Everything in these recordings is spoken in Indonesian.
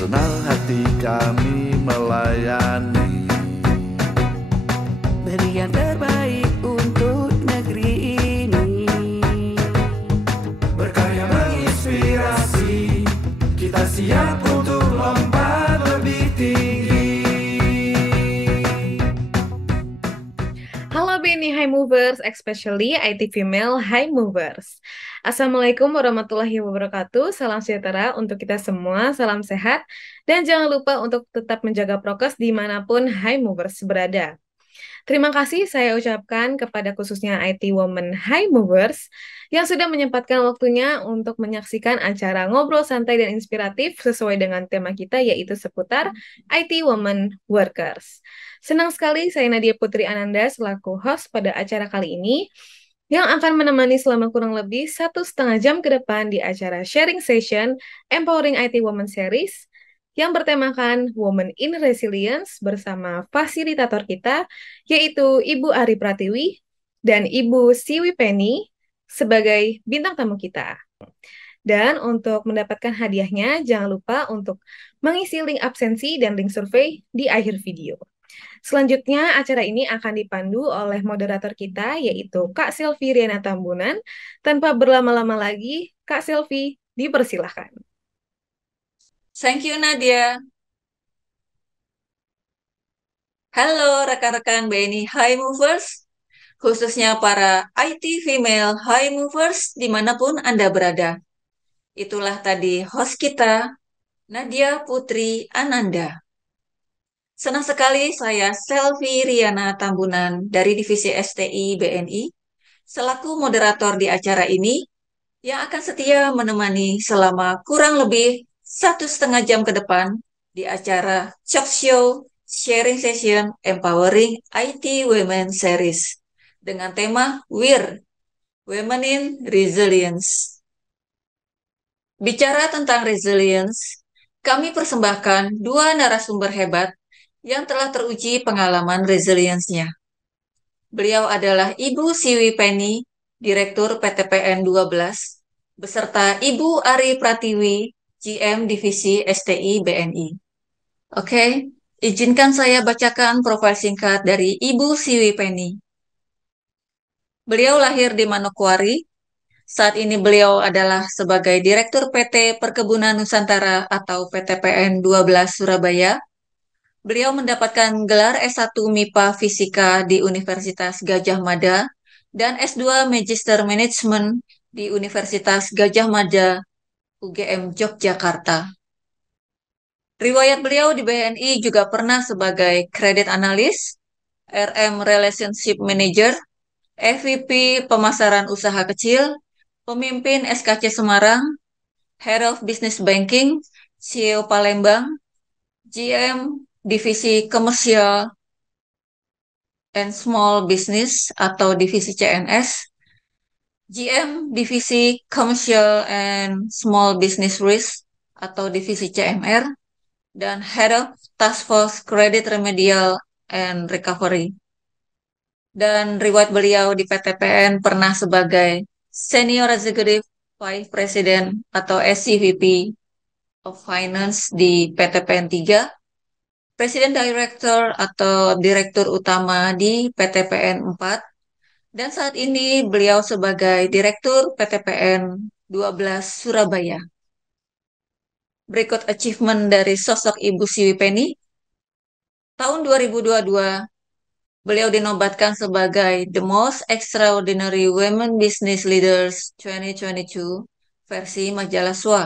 senang hati kami melayani. Beri yang terbaik untuk negeri ini. Berkarya menginspirasi, kita siap untuk lompat lebih tinggi. Halo BNI High Movers, especially IT Female High Movers. Assalamualaikum warahmatullahi wabarakatuh. Salam sejahtera untuk kita semua, salam sehat. Dan jangan lupa untuk tetap menjaga prokes dimanapun High Movers berada. Terima kasih saya ucapkan kepada khususnya IT Women High Movers yang sudah menyempatkan waktunya untuk menyaksikan acara ngobrol santai dan inspiratif sesuai dengan tema kita yaitu seputar IT Women Workers. Senang sekali saya Nadia Putri Ananda selaku host pada acara kali ini yang akan menemani selama kurang lebih 1,5 jam ke depan di acara sharing session Empowering IT Women Series yang bertemakan Women in Resilience bersama fasilitator kita, yaitu Ibu Ari Pratiwi dan Ibu Siwi Penny sebagai bintang tamu kita. Dan untuk mendapatkan hadiahnya, jangan lupa untuk mengisi link absensi dan link survei di akhir video. Selanjutnya, acara ini akan dipandu oleh moderator kita, yaitu Kak Selvi Riana Tambunan. Tanpa berlama-lama lagi, Kak Selvi, dipersilahkan. Thank you, Nadia. Halo rekan-rekan BNI High Movers, khususnya para IT Female High Movers dimanapun Anda berada. Itulah tadi host kita, Nadia Putri Ananda. Senang sekali saya Selvi Riana Tambunan dari Divisi STI BNI, selaku moderator di acara ini, yang akan setia menemani selama kurang lebih 1,5 jam ke depan di acara Talk Show Sharing Session Empowering IT Women Series dengan tema WIR, Women in Resilience. Bicara tentang resilience, kami persembahkan dua narasumber hebat yang telah teruji pengalaman resilience-nya. Beliau adalah Ibu Siwi Penny, Direktur PTPN 12, beserta Ibu Ari Pratiwi, GM Divisi STI BNI. Oke, izinkan saya bacakan profil singkat dari Ibu Siwi Penny. Beliau lahir di Manokwari. Saat ini beliau adalah sebagai Direktur PT Perkebunan Nusantara atau PTPN 12 Surabaya. Beliau mendapatkan gelar S1 MIPA Fisika di Universitas Gajah Mada dan S2 Magister Management di Universitas Gajah Mada UGM Yogyakarta. Riwayat beliau di BNI juga pernah sebagai Credit Analyst, RM Relationship Manager, EVP Pemasaran Usaha Kecil, Pemimpin SKC Semarang, Head of Business Banking, CEO Palembang, GM Divisi Komersial and Small Business atau Divisi CNS, GM Divisi Commercial and Small Business Risk atau Divisi CMR, dan Head of Task Force Credit Remedial and Recovery. Dan riwayat beliau di PTPN pernah sebagai Senior Executive Vice President atau SCVP of Finance di PTPN 3, Presiden Director atau Direktur Utama di PTPN 4, dan saat ini beliau sebagai Direktur PTPN 12 Surabaya. Berikut achievement dari sosok Ibu Siwi Penny. Tahun 2022, beliau dinobatkan sebagai The Most Extraordinary Women Business Leaders 2022 versi majalah SWA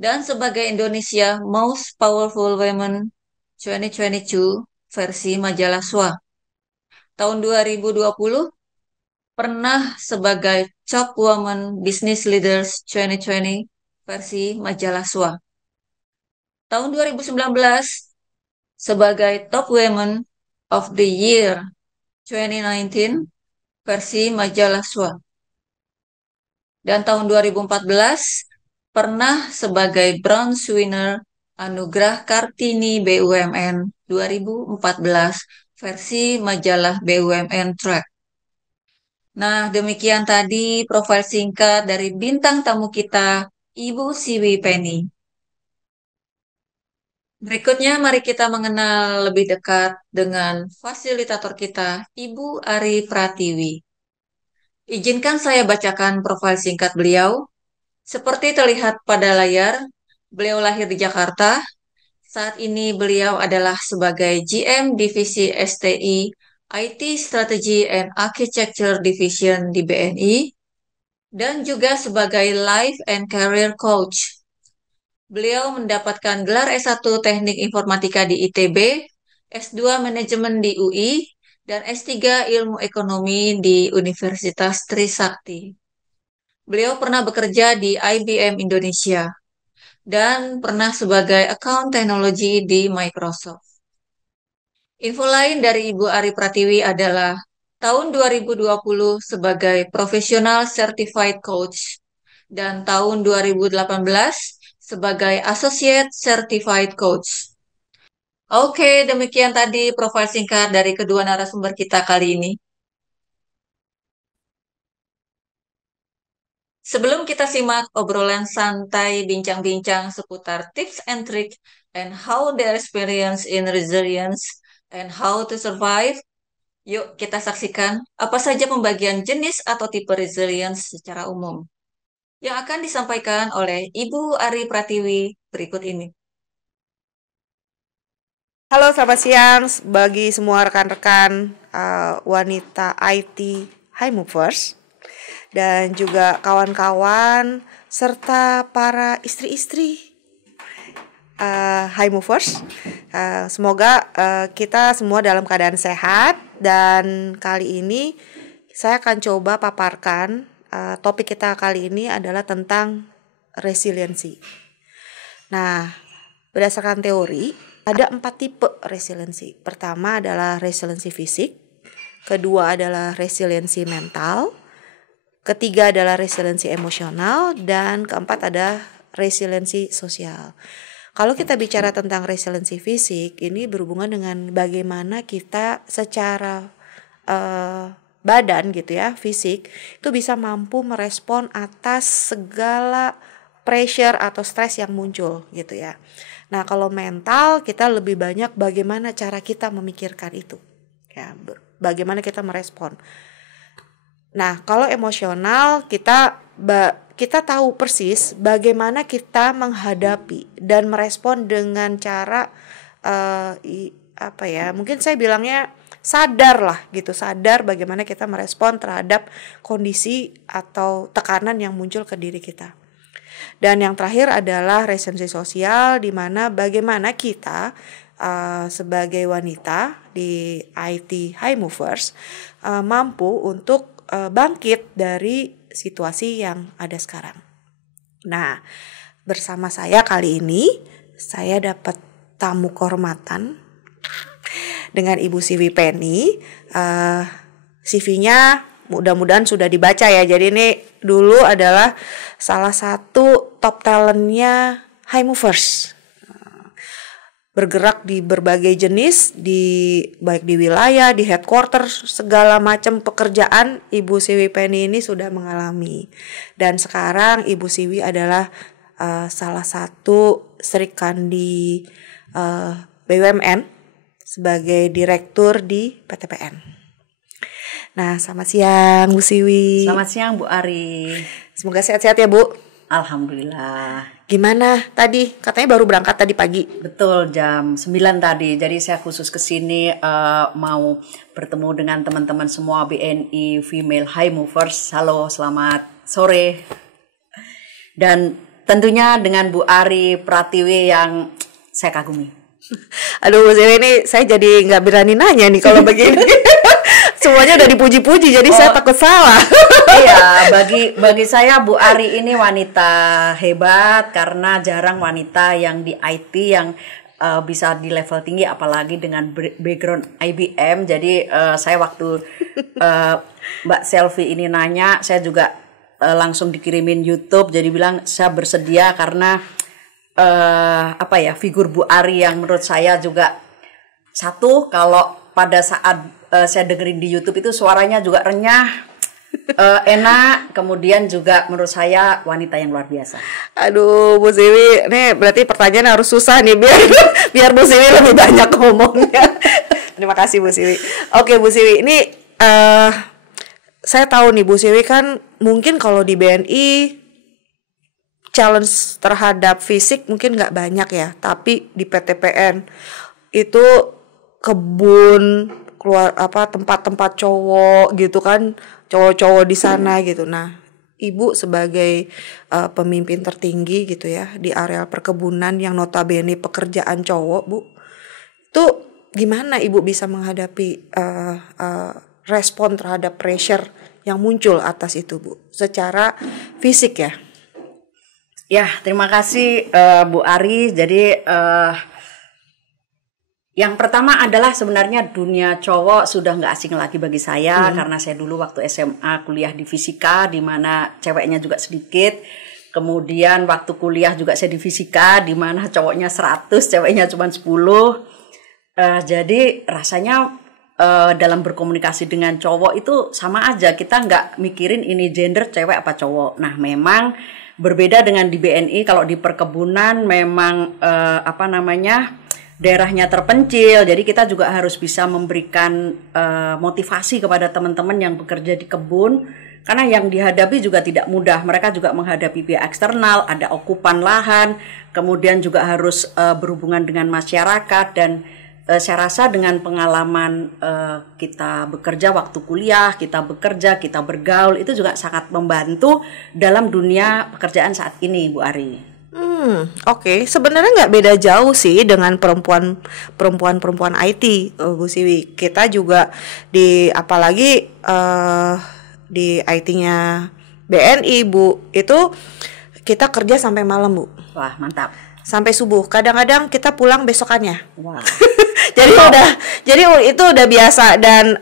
dan sebagai Indonesia Most Powerful Women 2022 versi majalah SWA. Tahun 2020 pernah sebagai Top Women Business Leaders 2020 versi majalah SWA. Tahun 2019 sebagai Top Women of the Year 2019 versi majalah SWA. Dan tahun 2014 pernah sebagai Bronze Winner Anugerah Kartini BUMN 2014 versi majalah BUMN Track. Nah, demikian tadi profil singkat dari bintang tamu kita, Ibu Siwi Penny. Berikutnya, mari kita mengenal lebih dekat dengan fasilitator kita, Ibu Ari Pratiwi. Izinkan saya bacakan profil singkat beliau. Seperti terlihat pada layar, beliau lahir di Jakarta. Saat ini beliau adalah sebagai GM Divisi STI IT Strategy and Architecture Division di BNI dan juga sebagai Life and Career Coach. Beliau mendapatkan gelar S1 Teknik Informatika di ITB, S2 Manajemen di UI, dan S3 Ilmu Ekonomi di Universitas Trisakti. Beliau pernah bekerja di IBM Indonesia dan pernah sebagai Account Technology di Microsoft. Info lain dari Ibu Ari Pratiwi adalah tahun 2020 sebagai Professional Certified Coach dan tahun 2018 sebagai Associate Certified Coach. Oke, demikian tadi profil singkat dari kedua narasumber kita kali ini. Sebelum kita simak obrolan santai bincang-bincang seputar tips and trick and how their experience in resilience and how to survive, yuk kita saksikan apa saja pembagian jenis atau tipe resilience secara umum yang akan disampaikan oleh Ibu Ari Pratiwi berikut ini. Halo, selamat siang bagi semua rekan-rekan wanita IT High Movers dan juga kawan-kawan serta para istri-istri High Movers. Semoga kita semua dalam keadaan sehat, dan kali ini saya akan coba paparkan topik kita kali ini adalah tentang resiliensi. Nah, berdasarkan teori ada 4 tipe resiliensi. Pertama adalah resiliensi fisik, kedua adalah resiliensi mental, ketiga adalah resiliensi emosional, dan keempat ada resiliensi sosial. Kalau kita bicara tentang resiliensi fisik, ini berhubungan dengan bagaimana kita secara badan gitu ya, fisik, itu bisa mampu merespon atas segala pressure atau stres yang muncul gitu ya. Nah, kalau mental kita lebih banyak bagaimana cara kita memikirkan itu, ya, bagaimana kita merespon. Nah, kalau emosional kita tahu persis bagaimana kita menghadapi dan merespon dengan cara mungkin saya bilangnya sadar lah gitu, sadar bagaimana kita merespon terhadap kondisi atau tekanan yang muncul ke diri kita. Dan yang terakhir adalah resiliensi sosial, di mana bagaimana kita sebagai wanita di IT High Movers mampu untuk bangkit dari situasi yang ada sekarang. Nah, bersama saya kali ini saya dapat tamu kehormatan dengan Ibu Siwi Penny. CV-nya mudah-mudahan sudah dibaca ya. Jadi ini dulu adalah salah satu top talentnya High Movers. Bergerak di berbagai jenis, baik di wilayah, di headquarter, segala macam pekerjaan Ibu Siwi Penny ini sudah mengalami. Dan sekarang Ibu Siwi adalah salah satu Serikandi BUMN sebagai direktur di PTPN. Nah, selamat siang Bu Siwi. Selamat siang Bu Ari. Semoga sehat-sehat ya Bu. Alhamdulillah. Gimana tadi? Katanya baru berangkat tadi pagi. Betul, jam 9 tadi. Jadi saya khusus ke sini mau bertemu dengan teman-teman semua BNI Female High Movers. Halo, selamat sore. Dan tentunya dengan Bu Ari Pratiwi yang saya kagumi. Aduh Bu Siwi, ini saya jadi nggak berani nanya nih kalau begini. Semuanya udah dipuji-puji, jadi saya takut salah. Iya, bagi saya Bu Ari ini wanita hebat karena jarang wanita yang di IT yang bisa di level tinggi, apalagi dengan background IBM. Jadi saya waktu Mbak Selvi ini nanya, saya juga langsung dikirimin YouTube. Jadi bilang saya bersedia karena figur Bu Ari yang menurut saya juga satu, kalau pada saat saya dengerin di YouTube itu suaranya juga renyah, enak, kemudian juga menurut saya wanita yang luar biasa. Aduh, Bu Siwi, nih berarti pertanyaan harus susah nih biar biar Bu Siwi lebih banyak ngomongnya. Terima kasih Bu Siwi. Oke Bu Siwi, ini saya tahu nih Bu Siwi kan mungkin kalau di BNI challenge terhadap fisik mungkin nggak banyak ya, tapi di PTPN itu kebun keluar tempat-tempat cowok gitu kan, cowok-cowok di sana gitu. Nah, Ibu sebagai pemimpin tertinggi gitu ya di area perkebunan yang notabene pekerjaan cowok, Bu, itu gimana Ibu bisa menghadapi respon terhadap pressure yang muncul atas itu, Bu, secara fisik ya? Ya, terima kasih Bu Ari. Jadi yang pertama adalah sebenarnya dunia cowok sudah nggak asing lagi bagi saya karena saya dulu waktu SMA kuliah di fisika di mana ceweknya juga sedikit. Kemudian waktu kuliah juga saya di fisika di mana cowoknya 100, ceweknya cuma 10. Jadi rasanya dalam berkomunikasi dengan cowok itu sama aja, kita nggak mikirin ini gender cewek apa cowok. Nah, memang berbeda dengan di BNI. Kalau di perkebunan memang daerahnya terpencil, jadi kita juga harus bisa memberikan motivasi kepada teman-teman yang bekerja di kebun, karena yang dihadapi juga tidak mudah. Mereka juga menghadapi pihak eksternal, ada okupan lahan, kemudian juga harus berhubungan dengan masyarakat. Dan saya rasa dengan pengalaman kita bekerja waktu kuliah, kita bekerja, kita bergaul, itu juga sangat membantu dalam dunia pekerjaan saat ini, Bu Ari. Oke. Sebenarnya nggak beda jauh sih dengan perempuan IT, Bu Siwi. Kita juga apalagi di IT-nya BNI, Bu, itu kita kerja sampai malam, Bu. Wah, mantap. Sampai subuh. Kadang-kadang kita pulang besokannya. Wah. Jadi itu udah biasa. Dan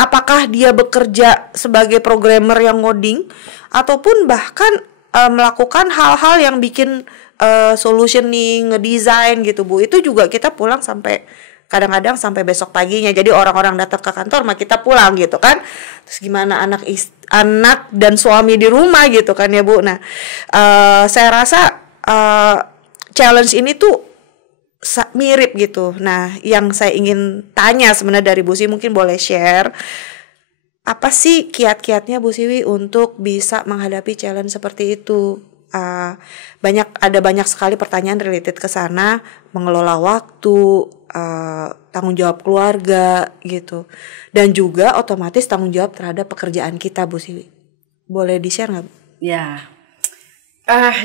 apakah dia bekerja sebagai programmer yang ngoding ataupun bahkan melakukan hal-hal yang bikin solutioning, ngedesain gitu, Bu, itu juga kita pulang sampai kadang-kadang sampai besok paginya. Jadi orang-orang datang ke kantor mah kita pulang gitu kan. Terus gimana anak dan suami di rumah gitu kan ya, Bu. Nah, saya rasa challenge ini tuh mirip gitu. Nah, yang saya ingin tanya sebenarnya dari Bu Siwi, mungkin boleh share apa sih kiat-kiatnya Bu Siwi untuk bisa menghadapi challenge seperti itu? Ada banyak sekali pertanyaan related ke sana, mengelola waktu, tanggung jawab keluarga gitu, dan juga otomatis tanggung jawab terhadap pekerjaan kita, Bu Siwi. Boleh di-share nggak, Bu? Ya.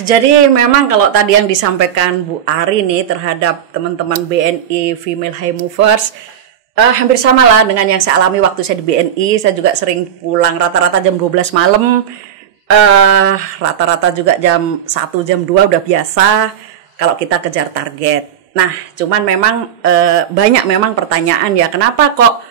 Jadi memang kalau tadi yang disampaikan Bu Ari nih terhadap teman-teman BNI Female High Movers, hampir sama lah dengan yang saya alami waktu saya di BNI. Saya juga sering pulang rata-rata jam 12 malam, rata-rata juga jam 1, jam 2 udah biasa kalau kita kejar target. Nah, cuman memang banyak memang pertanyaan ya, kenapa kok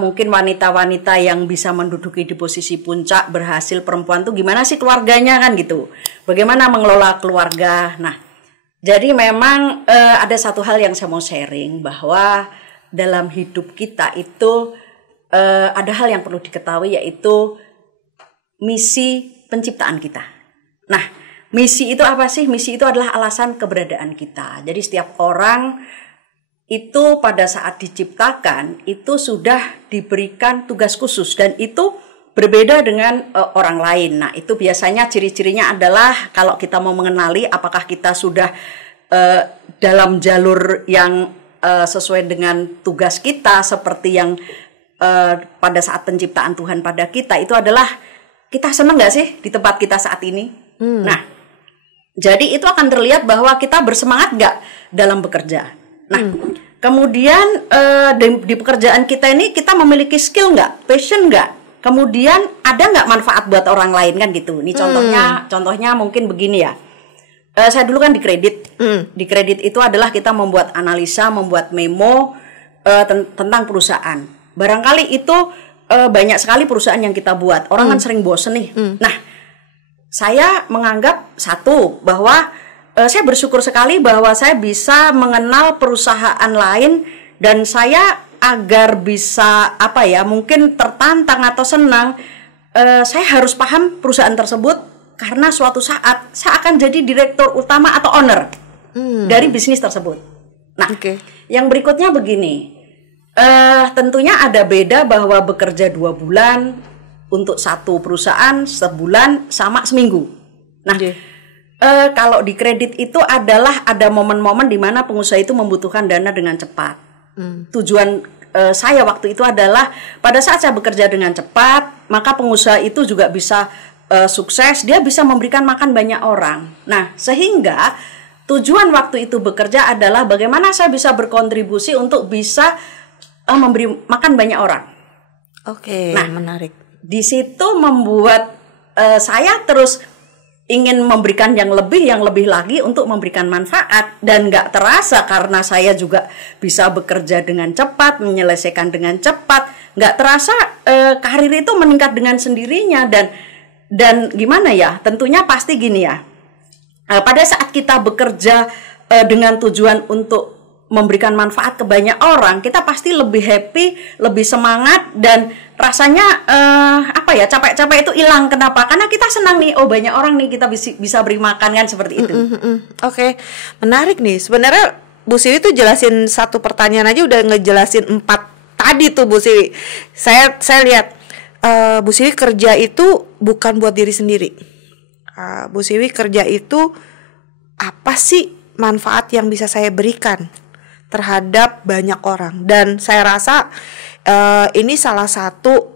mungkin wanita-wanita yang bisa menduduki di posisi puncak berhasil, perempuan tuh gimana sih keluarganya kan gitu, bagaimana mengelola keluarga. Nah, jadi memang ada satu hal yang saya mau sharing, bahwa dalam hidup kita itu ada hal yang perlu diketahui, yaitu misi penciptaan kita. Nah, misi itu apa sih? Misi itu adalah alasan keberadaan kita. Jadi setiap orang itu pada saat diciptakan itu sudah diberikan tugas khusus, dan itu berbeda dengan orang lain. Nah, itu biasanya ciri-cirinya adalah kalau kita mau mengenali apakah kita sudah dalam jalur yang sesuai dengan tugas kita, seperti yang pada saat penciptaan Tuhan pada kita, itu adalah kita senang gak sih di tempat kita saat ini? Nah, jadi itu akan terlihat bahwa kita bersemangat gak dalam bekerja. Nah, kemudian di pekerjaan kita ini kita memiliki skill gak, passion gak? Kemudian ada gak manfaat buat orang lain kan gitu. Ini contohnya mungkin begini ya. Saya dulu kan di kredit. Di kredit itu adalah kita membuat analisa, membuat memo tentang perusahaan. Barangkali itu banyak sekali perusahaan yang kita buat. Orang kan sering bosen nih. Nah, saya menganggap satu, bahwa saya bersyukur sekali bahwa saya bisa mengenal perusahaan lain, dan saya agar bisa mungkin tertantang atau senang saya harus paham perusahaan tersebut karena suatu saat saya akan jadi direktur utama atau owner dari bisnis tersebut. Nah, yang berikutnya begini, tentunya ada beda bahwa bekerja 2 bulan untuk satu perusahaan, sebulan sama seminggu. Nah, kalau di kredit itu adalah ada momen-momen di mana pengusaha itu membutuhkan dana dengan cepat. Tujuan saya waktu itu adalah pada saat saya bekerja dengan cepat, maka pengusaha itu juga bisa sukses, dia bisa memberikan makan banyak orang. Nah, sehingga tujuan waktu itu bekerja adalah bagaimana saya bisa berkontribusi untuk bisa memberi makan banyak orang. Nah, menarik. Di situ membuat saya terus ingin memberikan yang lebih lagi untuk memberikan manfaat, dan nggak terasa karena saya juga bisa bekerja dengan cepat, menyelesaikan dengan cepat, nggak terasa karir itu meningkat dengan sendirinya. Dan gimana ya, tentunya pasti gini ya, pada saat kita bekerja dengan tujuan untuk memberikan manfaat ke banyak orang, kita pasti lebih happy, lebih semangat, dan rasanya capek-capek itu hilang. Kenapa? Karena kita senang nih, oh banyak orang nih kita bisa beri makan kan, seperti itu. Oke, menarik nih. Sebenarnya Bu Siwi tuh jelasin satu pertanyaan aja udah ngejelasin 4 tadi tuh Bu Siwi. Saya lihat Bu Siwi kerja itu bukan buat diri sendiri. Bu Siwi kerja itu apa sih manfaat yang bisa saya berikan terhadap banyak orang, dan saya rasa ini salah satu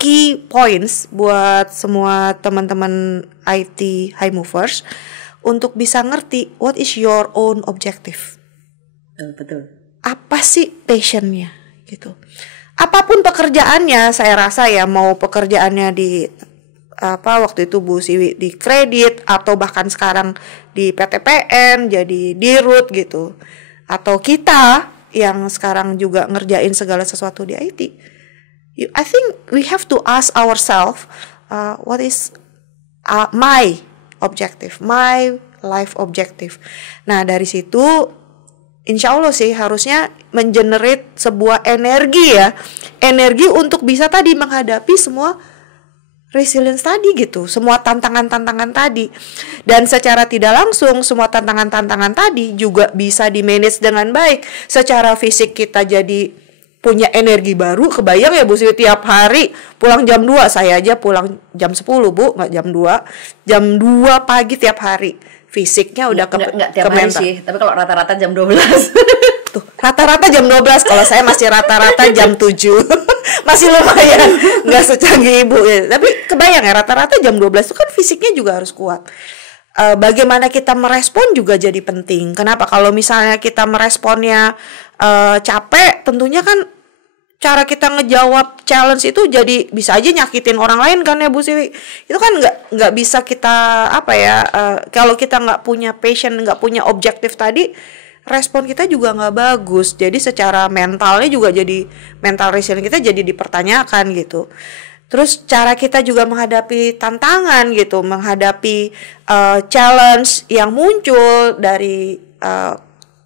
key points buat semua teman-teman IT High Movers untuk bisa ngerti what is your own objective. Betul. Apa sih passionnya gitu. Apapun pekerjaannya, saya rasa ya, mau pekerjaannya di waktu itu Bu Siwi di kredit, atau bahkan sekarang di PTPN jadi dirut gitu, atau kita yang sekarang juga ngerjain segala sesuatu di IT. I think we have to ask ourselves what is my objective, my life objective. Nah, dari situ insya Allah sih harusnya mengenerate sebuah energi ya, energi untuk bisa tadi menghadapi semua resilience tadi gitu, semua tantangan-tantangan tadi. Dan secara tidak langsung semua tantangan-tantangan tadi juga bisa di-manage dengan baik. Secara fisik kita jadi punya energi baru. Kebayang ya Bu Siwi, tiap hari pulang jam 2, saya aja pulang jam 10 Bu, nggak jam 2. Jam 2 pagi tiap hari. Fisiknya udah nggak tiap hari sih, tapi kalau rata-rata jam 12. Tuh, rata-rata jam 12, kalau saya masih rata-rata jam 7. Masih lumayan, nggak secanggih Ibu ya. Tapi kebayang ya, rata-rata jam 12 itu kan fisiknya juga harus kuat. Bagaimana kita merespon juga jadi penting. Kenapa? Kalau misalnya kita meresponnya capek, tentunya kan cara kita ngejawab challenge itu jadi bisa aja nyakitin orang lain kan ya Bu Siwi. Itu kan nggak bisa kita kalau kita nggak punya passion, nggak punya objektif tadi, respon kita juga nggak bagus. Jadi secara mentalnya juga jadi, mental resilience kita jadi dipertanyakan gitu. Terus cara kita juga menghadapi tantangan gitu, menghadapi challenge yang muncul dari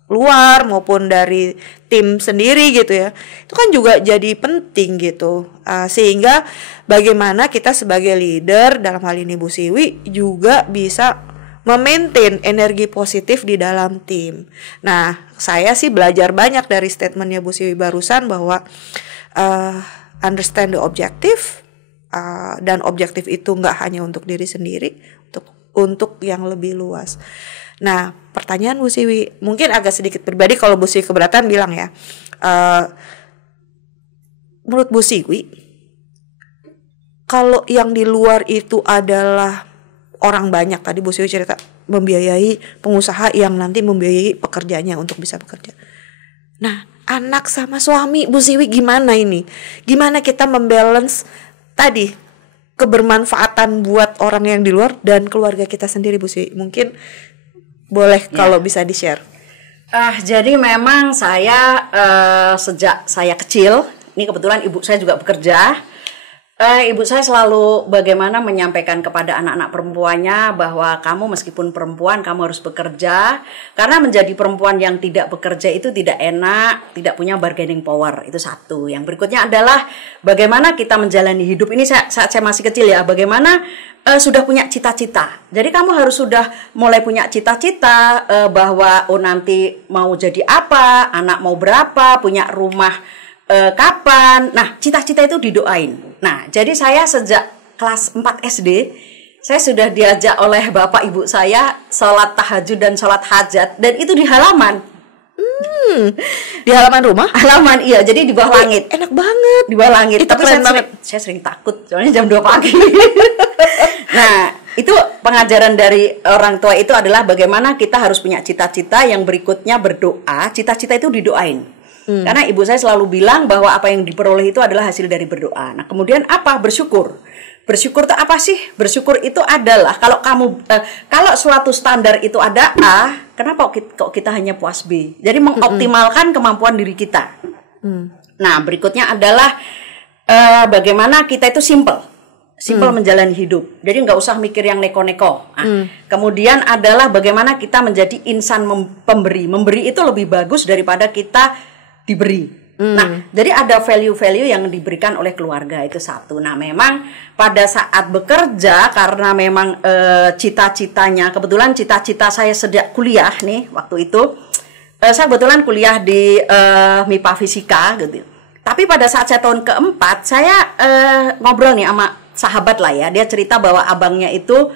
luar maupun dari tim sendiri gitu ya, itu kan juga jadi penting gitu. Sehingga bagaimana kita sebagai leader, dalam hal ini Bu Siwi, juga bisa memaintain energi positif di dalam tim. Nah, saya sih belajar banyak dari statementnya Bu Siwi barusan bahwa understand the objective, dan objektif itu nggak hanya untuk diri sendiri, untuk yang lebih luas. Nah, pertanyaan Bu Siwi mungkin agak sedikit pribadi, kalau Bu Siwi keberatan bilang ya. Menurut Bu Siwi, kalau yang di luar itu adalah orang banyak, tadi Bu Siwi cerita membiayai pengusaha yang nanti membiayai pekerjanya untuk bisa bekerja. Nah, anak sama suami Bu Siwi gimana ini? Gimana kita membalance tadi kebermanfaatan buat orang yang di luar dan keluarga kita sendiri Bu Siwi? Mungkin boleh kalau bisa di-share. Jadi memang saya sejak saya kecil, ini kebetulan ibu saya juga bekerja, Ibu saya selalu bagaimana menyampaikan kepada anak-anak perempuannya bahwa kamu meskipun perempuan kamu harus bekerja, karena menjadi perempuan yang tidak bekerja itu tidak enak, tidak punya bargaining power, itu satu. Yang berikutnya adalah bagaimana kita menjalani hidup ini saat saya masih kecil ya, bagaimana sudah punya cita-cita. Jadi kamu harus sudah mulai punya cita-cita bahwa nanti mau jadi apa, anak mau berapa, punya rumah kapan. Nah, cita-cita itu didoain. Nah, jadi saya sejak kelas 4 SD, saya sudah diajak oleh bapak ibu saya sholat tahajud dan sholat hajat. Dan itu di halaman. Di halaman rumah? Halaman, iya. Jadi di bawah langit. Enak banget. Di bawah langit. Itu Tapi keren banget. saya sering takut, soalnya jam 2 pagi. Nah, itu pengajaran dari orang tua itu adalah bagaimana kita harus punya cita-cita, yang berikutnya berdoa. Cita-cita itu didoain. Karena ibu saya selalu bilang bahwa apa yang diperoleh itu adalah hasil dari berdoa. Nah, kemudian apa? Bersyukur. Bersyukur itu apa sih? Bersyukur itu adalah kalau kalau suatu standar itu ada A, kenapa kok kita hanya puas B? Jadi mengoptimalkan kemampuan diri kita. Nah, berikutnya adalah bagaimana kita itu simple menjalani hidup. Jadi nggak usah mikir yang neko-neko. Nah, kemudian adalah bagaimana kita menjadi insan pemberi. Memberi itu lebih bagus daripada kita diberi. Nah, jadi ada value-value yang diberikan oleh keluarga, itu satu. Nah, memang pada saat bekerja, karena memang cita-citanya, kebetulan cita-cita saya sejak kuliah nih, waktu itu saya kebetulan kuliah di MIPA Fisika gitu. Tapi pada saat saya tahun keempat, saya ngobrol nih sama sahabat lah ya, dia cerita bahwa abangnya itu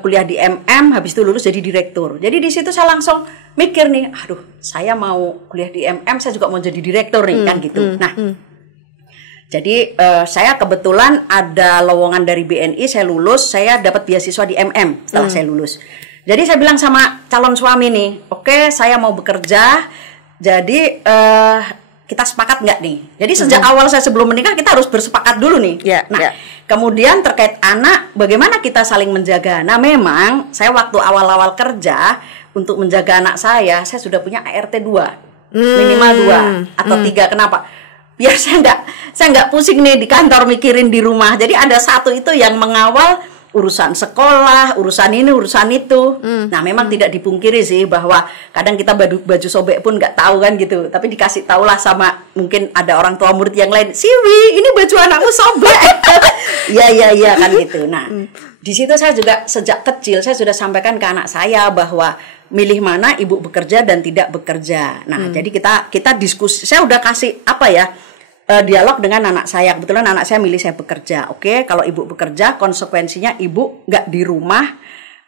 kuliah di MM, habis itu lulus jadi direktur. Jadi di situ saya langsung mikir nih, aduh, saya mau kuliah di MM, saya juga mau jadi direktur nih, kan gitu. Nah, jadi saya kebetulan ada lowongan dari BNI, saya lulus, saya dapat beasiswa di MM setelah saya lulus. Jadi saya bilang sama calon suami nih, oke, saya mau bekerja, jadi kita sepakat nggak nih? Jadi sejak awal saya sebelum menikah kita harus bersepakat dulu nih. Kemudian terkait anak, bagaimana kita saling menjaga? Nah, memang saya waktu awal-awal kerja untuk menjaga anak saya sudah punya ART 2, minimal 2 atau 3. Kenapa? Biar saya nggak pusing nih di kantor mikirin di rumah. Jadi ada satu itu yang mengawal urusan sekolah, urusan ini, urusan itu. Nah, memang tidak dipungkiri sih bahwa kadang kita baju sobek pun nggak tahu kan gitu. Tapi dikasih tahulah sama mungkin ada orang tua murid yang lain, Siwi, ini baju anakmu sobek. Iya kan gitu. Nah, di situ saya juga sejak kecil saya sudah sampaikan ke anak saya bahwa milih mana ibu bekerja dan tidak bekerja. Nah, jadi kita diskusi. Saya udah kasih dialog dengan anak saya. Kebetulan anak saya milih saya bekerja. Oke, kalau ibu bekerja, konsekuensinya ibu nggak di rumah,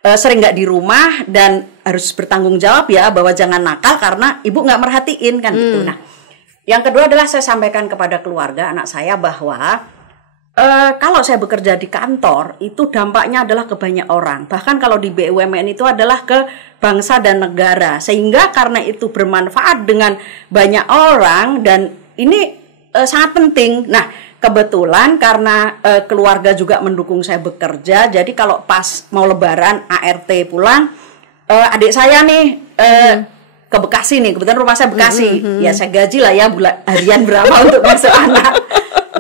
sering nggak di rumah, dan harus bertanggung jawab ya bahwa jangan nakal karena ibu nggak merhatiin kan gitu. Nah, yang kedua adalah saya sampaikan kepada keluarga anak saya bahwa kalau saya bekerja di kantor itu dampaknya adalah ke banyak orang. Bahkan kalau di BUMN itu adalah ke bangsa dan negara. Sehingga karena itu bermanfaat dengan banyak orang dan ini sangat penting. Nah, kebetulan karena keluarga juga mendukung saya bekerja, jadi kalau pas mau lebaran ART pulang, adik saya nih ke Bekasi nih, kebetulan rumah saya Bekasi, ya saya gaji lah ya bulan harian berapa untuk masuk anak.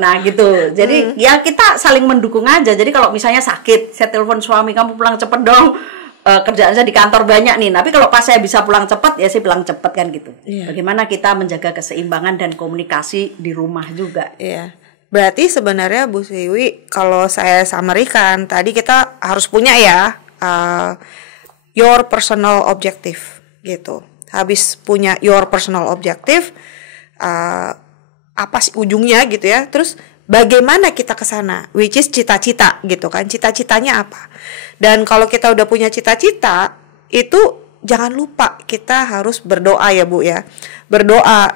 Nah gitu, jadi ya kita saling mendukung aja. Jadi kalau misalnya sakit, saya telepon suami, kamu pulang cepet dong, kerjaan saya di kantor banyak nih. Tapi kalau pas saya bisa pulang cepat, ya saya pulang cepat kan gitu. Bagaimana kita menjaga keseimbangan dan komunikasi di rumah juga. Berarti sebenarnya Bu Siwi, kalau saya summary-kan, tadi kita harus punya ya your personal objective gitu. Habis punya your personal objective, apa sih ujungnya gitu ya. Terus bagaimana kita ke sana, which is cita-cita gitu kan. Cita-citanya apa? Dan kalau kita udah punya cita-cita, itu jangan lupa kita harus berdoa ya Bu ya. Berdoa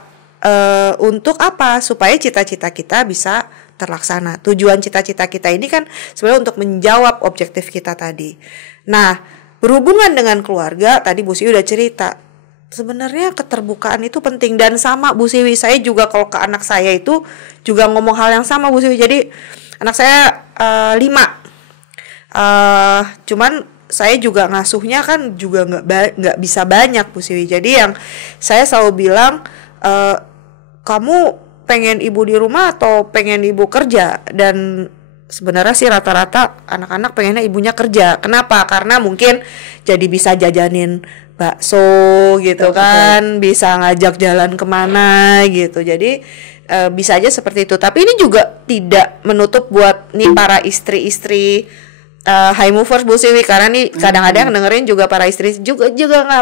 untuk apa? Supaya cita-cita kita bisa terlaksana. Tujuan cita-cita kita ini kan sebenarnya untuk menjawab objektif kita tadi. Nah, berhubungan dengan keluarga, tadi Bu Siwi udah cerita. Sebenarnya keterbukaan itu penting, dan sama Bu Siwi, saya juga kalau ke anak saya itu juga ngomong hal yang sama Bu Siwi. Jadi anak saya 5, cuman saya juga ngasuhnya kan juga nggak bisa banyak Bu Siwi. Jadi yang saya selalu bilang, kamu pengen ibu di rumah atau pengen ibu kerja? Dan sebenarnya sih rata-rata anak-anak pengennya ibunya kerja. Kenapa? Karena mungkin jadi bisa jajanin bakso gitu kan, bisa ngajak jalan kemana gitu. Jadi bisa aja seperti itu. Tapi ini juga tidak menutup buat nih para istri-istri high movers Bu Siwi, karena nih kadang-kadang dengerin juga para istri juga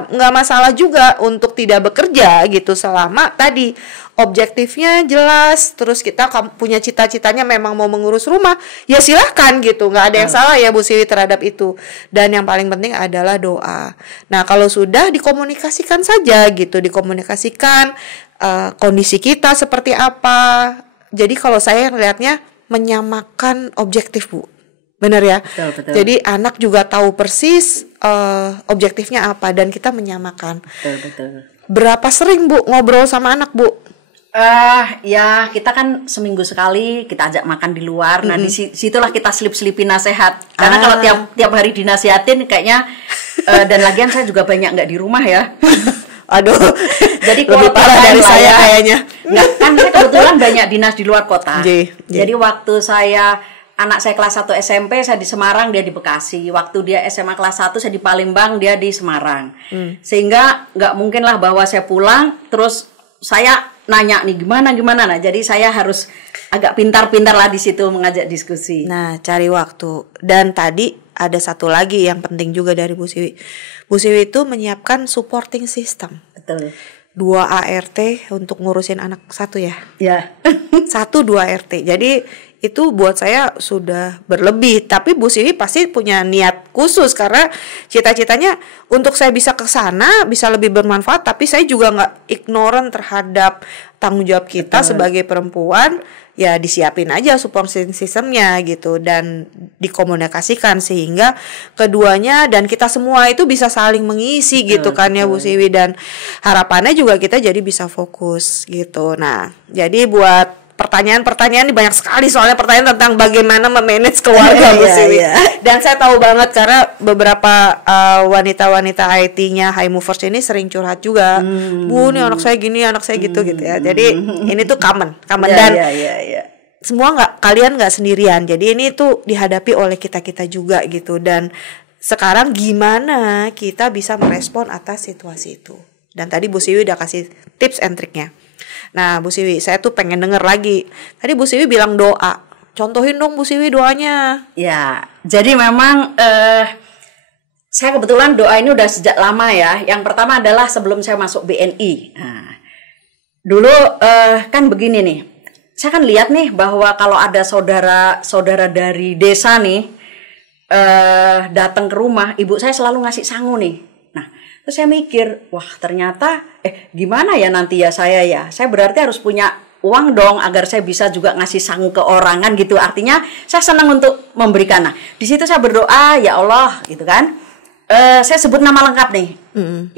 nggak masalah juga untuk tidak bekerja gitu, selama tadi objektifnya jelas, terus kita punya cita-citanya memang mau mengurus rumah, ya silahkan gitu, nggak ada yang salah ya Bu Siwi terhadap itu. Dan yang paling penting adalah doa. Nah kalau sudah dikomunikasikan saja gitu, dikomunikasikan kondisi kita seperti apa. Jadi kalau saya ngelihatnya menyamakan objektif Bu. Benar ya? Betul. Jadi anak juga tahu persis objektifnya apa dan kita menyamakan. Betul. Berapa sering Bu ngobrol sama anak Bu? Ya kita kan seminggu sekali kita ajak makan di luar. Nah disitulah kita selip-selipin nasihat. Karena kalau tiap hari dinasihatin kayaknya dan lagian saya juga banyak nggak di rumah ya. Aduh, jadi lebih parah dari saya kayaknya. Nggak, kan saya kebetulan banyak dinas di luar kota. Jadi waktu anak saya kelas 1 SMP, saya di Semarang, dia di Bekasi. Waktu dia SMA kelas 1, saya di Palembang, dia di Semarang. Sehingga nggak mungkin lah bahwa saya pulang, terus saya nanya nih gimana. Nah, jadi saya harus agak pintar-pintar lah di situ mengajak diskusi. Nah, cari waktu. Dan tadi ada satu lagi yang penting juga dari Bu Siwi. Bu Siwi itu menyiapkan supporting system. Betul. 2 ART untuk ngurusin anak satu ya? Ya. 1-2 RT. Jadi itu buat saya sudah berlebih. Tapi Bu Siwi pasti punya niat khusus karena cita-citanya untuk saya bisa ke sana, bisa lebih bermanfaat. Tapi saya juga nggak ignoran terhadap tanggung jawab kita sebagai perempuan. Ya disiapin aja support systemnya gitu dan dikomunikasikan sehingga keduanya dan kita semua itu bisa saling mengisi gitu kan ya Bu Siwi, dan harapannya juga kita jadi bisa fokus gitu. Nah jadi buat pertanyaan-pertanyaan ini banyak sekali, soalnya pertanyaan tentang bagaimana memanage keluarga Bu Siwi. Dan saya tahu banget karena beberapa wanita-wanita IT-nya high movers ini sering curhat juga. Bu, nih anak saya gini, anak saya gitu ya. Jadi ini tuh common dan semua kalian nggak sendirian. Jadi ini tuh dihadapi oleh kita juga gitu. Dan sekarang gimana kita bisa merespon atas situasi itu. Dan tadi Bu Siwi udah kasih tips and triknya. Nah Bu Siwi, saya tuh pengen denger lagi. Tadi Bu Siwi bilang doa. Contohin dong Bu Siwi doanya. Ya, jadi memang saya kebetulan doa ini udah sejak lama ya. Yang pertama adalah sebelum saya masuk BNI. Nah, dulu kan begini nih. Saya kan lihat nih bahwa kalau ada saudara dari desa nih datang ke rumah, ibu saya selalu ngasih sangu nih. Terus saya mikir, wah ternyata gimana ya nanti ya saya berarti harus punya uang dong agar saya bisa juga ngasih sangu ke orang kan gitu. Artinya saya senang untuk memberikan. Nah di situ saya berdoa, ya Allah gitu kan. Saya sebut nama lengkap nih.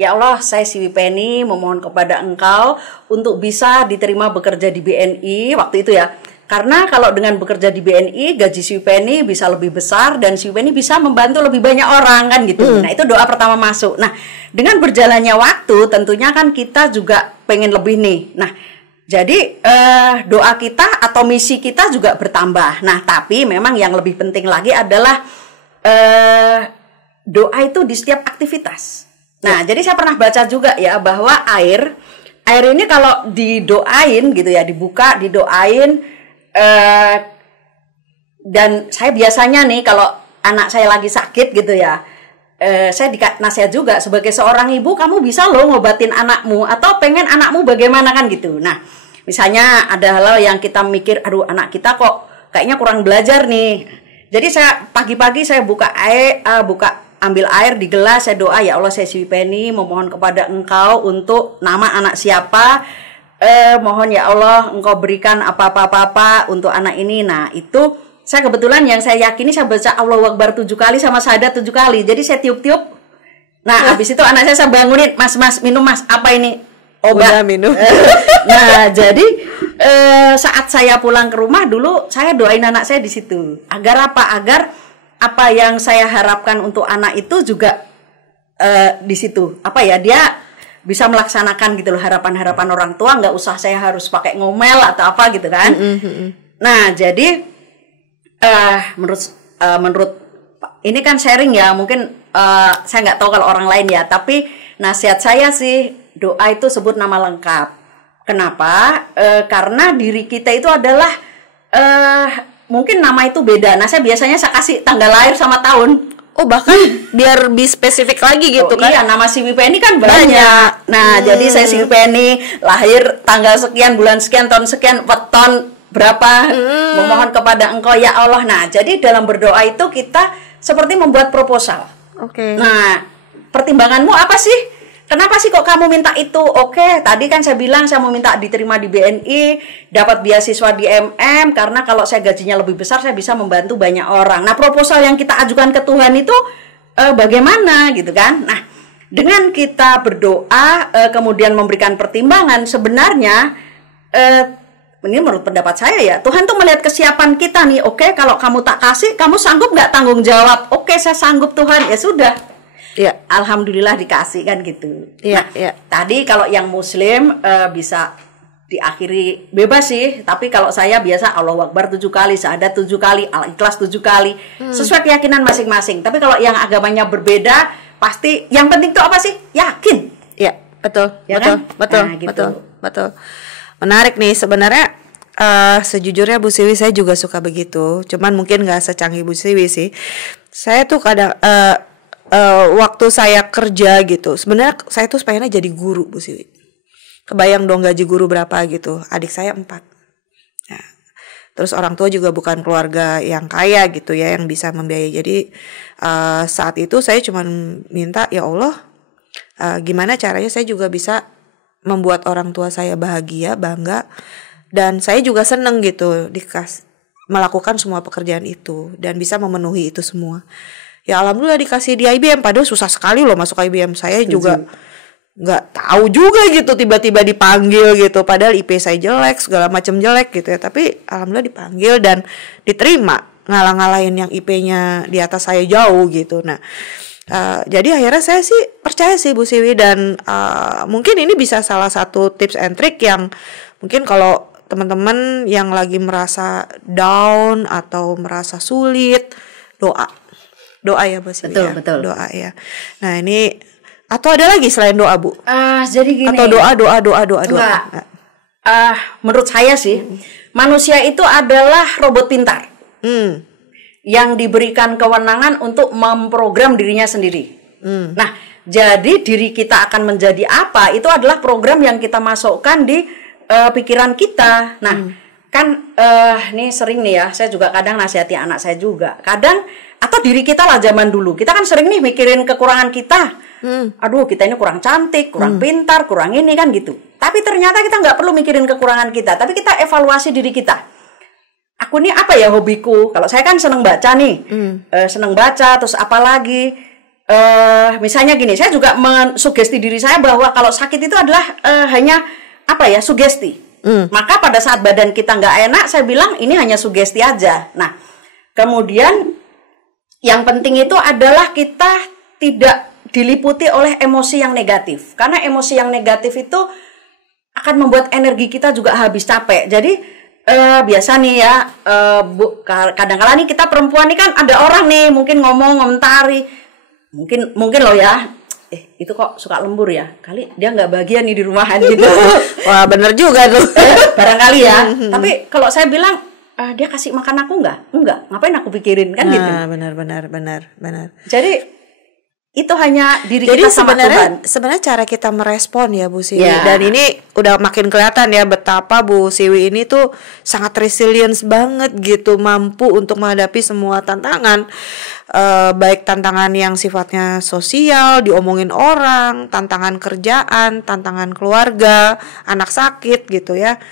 Ya Allah, saya Siwi Penny memohon kepada Engkau untuk bisa diterima bekerja di BNI waktu itu ya. Karena kalau dengan bekerja di BNI, gaji Siwi Penny bisa lebih besar dan Siwi Penny bisa membantu lebih banyak orang kan gitu. Nah itu doa pertama masuk. Nah dengan berjalannya waktu tentunya kan kita juga pengen lebih nih. Nah jadi doa kita atau misi kita juga bertambah. Nah tapi memang yang lebih penting lagi adalah doa itu di setiap aktivitas. Nah jadi saya pernah baca juga ya bahwa air ini kalau didoain gitu ya, dibuka, didoain. Dan saya biasanya nih kalau anak saya lagi sakit gitu ya, saya nasihat juga sebagai seorang ibu, kamu bisa loh ngobatin anakmu atau pengen anakmu bagaimana kan gitu. Nah misalnya ada hal yang kita mikir, aduh anak kita kok kayaknya kurang belajar nih. Jadi saya pagi-pagi saya ambil air di gelas, saya doa, ya Allah saya Siwi Penny memohon kepada Engkau untuk nama anak siapa. Mohon ya Allah Engkau berikan apa-apa untuk anak ini. Nah itu saya kebetulan yang saya yakini saya baca Allahu Akbar 7 kali sama syahadat 7 kali. Jadi saya tiup-tiup. Nah habis itu anak saya bangunin, mas minum mas, apa ini? Obat. Udah minum. Nah jadi saat saya pulang ke rumah dulu saya doain anak saya di situ. Agar apa? Agar apa yang saya harapkan untuk anak itu juga di situ. Apa ya, dia bisa melaksanakan gitu loh harapan-harapan orang tua, nggak usah saya harus pakai ngomel atau apa gitu kan. Nah, jadi menurut ini kan sharing ya, mungkin saya nggak tahu kalau orang lain ya, tapi nasihat saya sih doa itu sebut nama lengkap. Kenapa? Karena diri kita itu adalah mungkin nama itu beda. Nah, saya biasanya kasih tanggal lahir sama tahun. Oh, bahkan biar lebih spesifik lagi gitu kan? Iya, nama si Wipeni kan banyak. Nah, jadi saya si Wipeni lahir tanggal sekian, bulan sekian, tahun sekian, weton berapa, memohon kepada Engkau ya Allah. Nah, jadi dalam berdoa itu kita seperti membuat proposal. Oke. Nah, pertimbanganmu apa sih? Kenapa sih kok kamu minta itu? Oke, tadi kan saya bilang saya mau minta diterima di BNI, dapat beasiswa di MM, karena kalau saya gajinya lebih besar, saya bisa membantu banyak orang. Nah, proposal yang kita ajukan ke Tuhan itu bagaimana gitu kan? Nah, dengan kita berdoa, kemudian memberikan pertimbangan, sebenarnya ini menurut pendapat saya ya, Tuhan tuh melihat kesiapan kita nih. Oke, kalau kamu tak kasih, kamu sanggup nggak tanggung jawab? Oke, saya sanggup Tuhan, ya sudah. Iya. Alhamdulillah dikasih kan gitu. Iya, Nah, iya. tadi kalau yang Muslim bisa diakhiri bebas sih, tapi kalau saya biasa Allahu Akbar 7 kali, Syahadat 7 kali, Al-Ikhlas 7 kali, sesuai keyakinan masing-masing. Tapi kalau yang agamanya berbeda, pasti yang penting itu apa sih? Yakin. Iya, betul, Ya betul, kan? betul, Nah, gitu. betul. Menarik nih sebenarnya. Sejujurnya Bu Siwi saya juga suka begitu. Cuman mungkin nggak secanggih Bu Siwi sih. Saya tuh kadang waktu saya kerja gitu, sebenarnya saya tuh pengennya jadi guru Bu Siwi. Kebayang dong gaji guru berapa gitu. Adik saya 4. Nah, terus orang tua juga bukan keluarga yang kaya gitu ya, yang bisa membiayai. Jadi saat itu saya cuma minta, ya Allah, gimana caranya saya juga bisa membuat orang tua saya bahagia, bangga, dan saya juga seneng gitu melakukan semua pekerjaan itu dan bisa memenuhi itu semua. Ya alhamdulillah dikasih di IBM, padahal susah sekali loh masuk IBM. Saya juga nggak tahu juga gitu, tiba-tiba dipanggil gitu, padahal IP saya jelek, segala macam jelek gitu ya, tapi alhamdulillah dipanggil dan diterima, ngalah-ngalahin yang IP-nya di atas saya jauh gitu. Nah, jadi akhirnya saya sih percaya sih Bu Siwi, dan mungkin ini bisa salah satu tips and trick yang mungkin kalau teman-teman yang lagi merasa down atau merasa sulit, doa ya Bu Siwi. Betul, ya? betul. Doa ya. Nah ini, atau ada lagi selain doa Bu? Jadi gini. Atau doa. Enggak. Menurut saya sih, manusia itu adalah robot pintar. Yang diberikan kewenangan untuk memprogram dirinya sendiri. Nah, jadi diri kita akan menjadi apa, itu adalah program yang kita masukkan di pikiran kita. Nah, kan nih sering nih ya, saya juga kadang nasihati anak saya juga. Kadang, atau diri kita lah zaman dulu, kita kan sering nih mikirin kekurangan kita. Aduh, kita ini kurang cantik, kurang pintar, kurang ini kan gitu. Tapi ternyata kita nggak perlu mikirin kekurangan kita, tapi kita evaluasi diri kita. Aku ini apa ya hobiku? Kalau saya kan seneng baca nih, seneng baca, terus apa lagi? Misalnya gini, saya juga mensugesti diri saya bahwa kalau sakit itu adalah hanya apa ya, sugesti. Maka pada saat badan kita nggak enak, saya bilang ini hanya sugesti aja. Nah, kemudian yang penting itu adalah kita tidak diliputi oleh emosi yang negatif. Karena emosi yang negatif itu akan membuat energi kita juga habis capek. Jadi biasa nih ya, Bu, kadang-kadang nih kita perempuan nih kan ada orang nih mungkin ngomentari, mungkin loh ya, itu kok suka lembur ya, kali dia nggak bahagia nih di rumahan gitu. Wah bener juga tuh. Barangkali ya. Tapi kalau saya bilang, dia kasih makan aku enggak, ngapain aku pikirin kan gitu. Benar. Jadi itu hanya diri Jadi kita sama Tuhan. sebenarnya cara kita merespon ya Bu Siwi, Ya. dan ini udah makin kelihatan ya betapa Bu Siwi ini tuh sangat resilience banget gitu, mampu untuk menghadapi semua tantangan, baik tantangan yang sifatnya sosial, diomongin orang, tantangan kerjaan, tantangan keluarga, anak sakit gitu ya.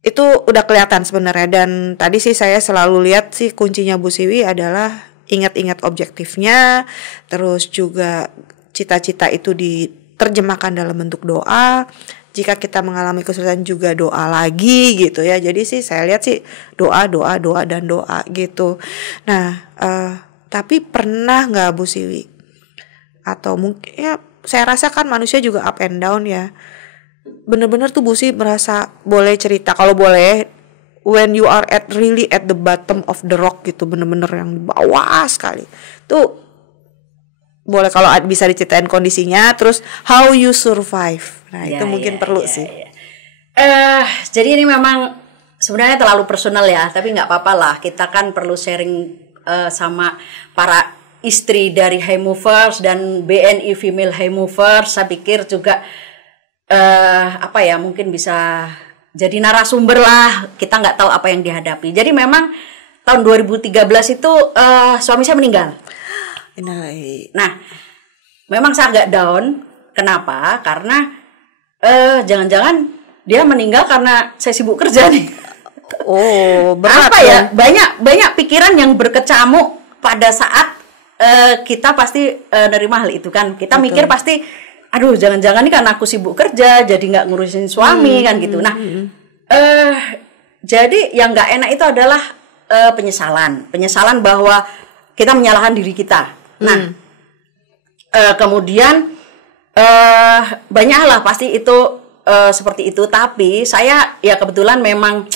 Itu udah kelihatan sebenarnya, dan tadi sih saya selalu lihat sih kuncinya Bu Siwi adalah ingat-ingat objektifnya, terus juga cita-cita itu diterjemahkan dalam bentuk doa. Jika kita mengalami kesulitan juga doa lagi gitu ya. Jadi sih saya lihat sih doa dan doa gitu. Nah, tapi pernah nggak Bu Siwi, atau mungkin ya saya rasa kan manusia juga up and down ya. Bener-bener tuh Bu Siwi merasa boleh cerita kalau boleh, when you are really at the bottom of the rock gitu, bener-bener yang di bawah sekali tuh, boleh kalau bisa diceritain kondisinya, terus how you survive. Nah itu mungkin perlu sih. Jadi ini memang sebenarnya terlalu personal ya, tapi nggak apa-apa lah, kita kan perlu sharing sama para istri dari High Movers dan BNI Female High Movers. Saya pikir juga mungkin bisa jadi narasumber lah, kita nggak tahu apa yang dihadapi. Jadi memang tahun 2013 itu suami saya meninggal. Nah, memang saya agak down. Kenapa? Karena jangan-jangan dia meninggal karena saya sibuk kerja nih. Oh, berat ya? Banyak pikiran yang berkecamuk pada saat kita pasti nerima hal itu kan. Kita mikir pasti, aduh jangan-jangan nih karena aku sibuk kerja jadi nggak ngurusin suami kan gitu. Nah, jadi yang nggak enak itu adalah penyesalan bahwa kita menyalahkan diri kita. Nah, kemudian banyak lah pasti itu seperti itu. Tapi saya ya kebetulan memang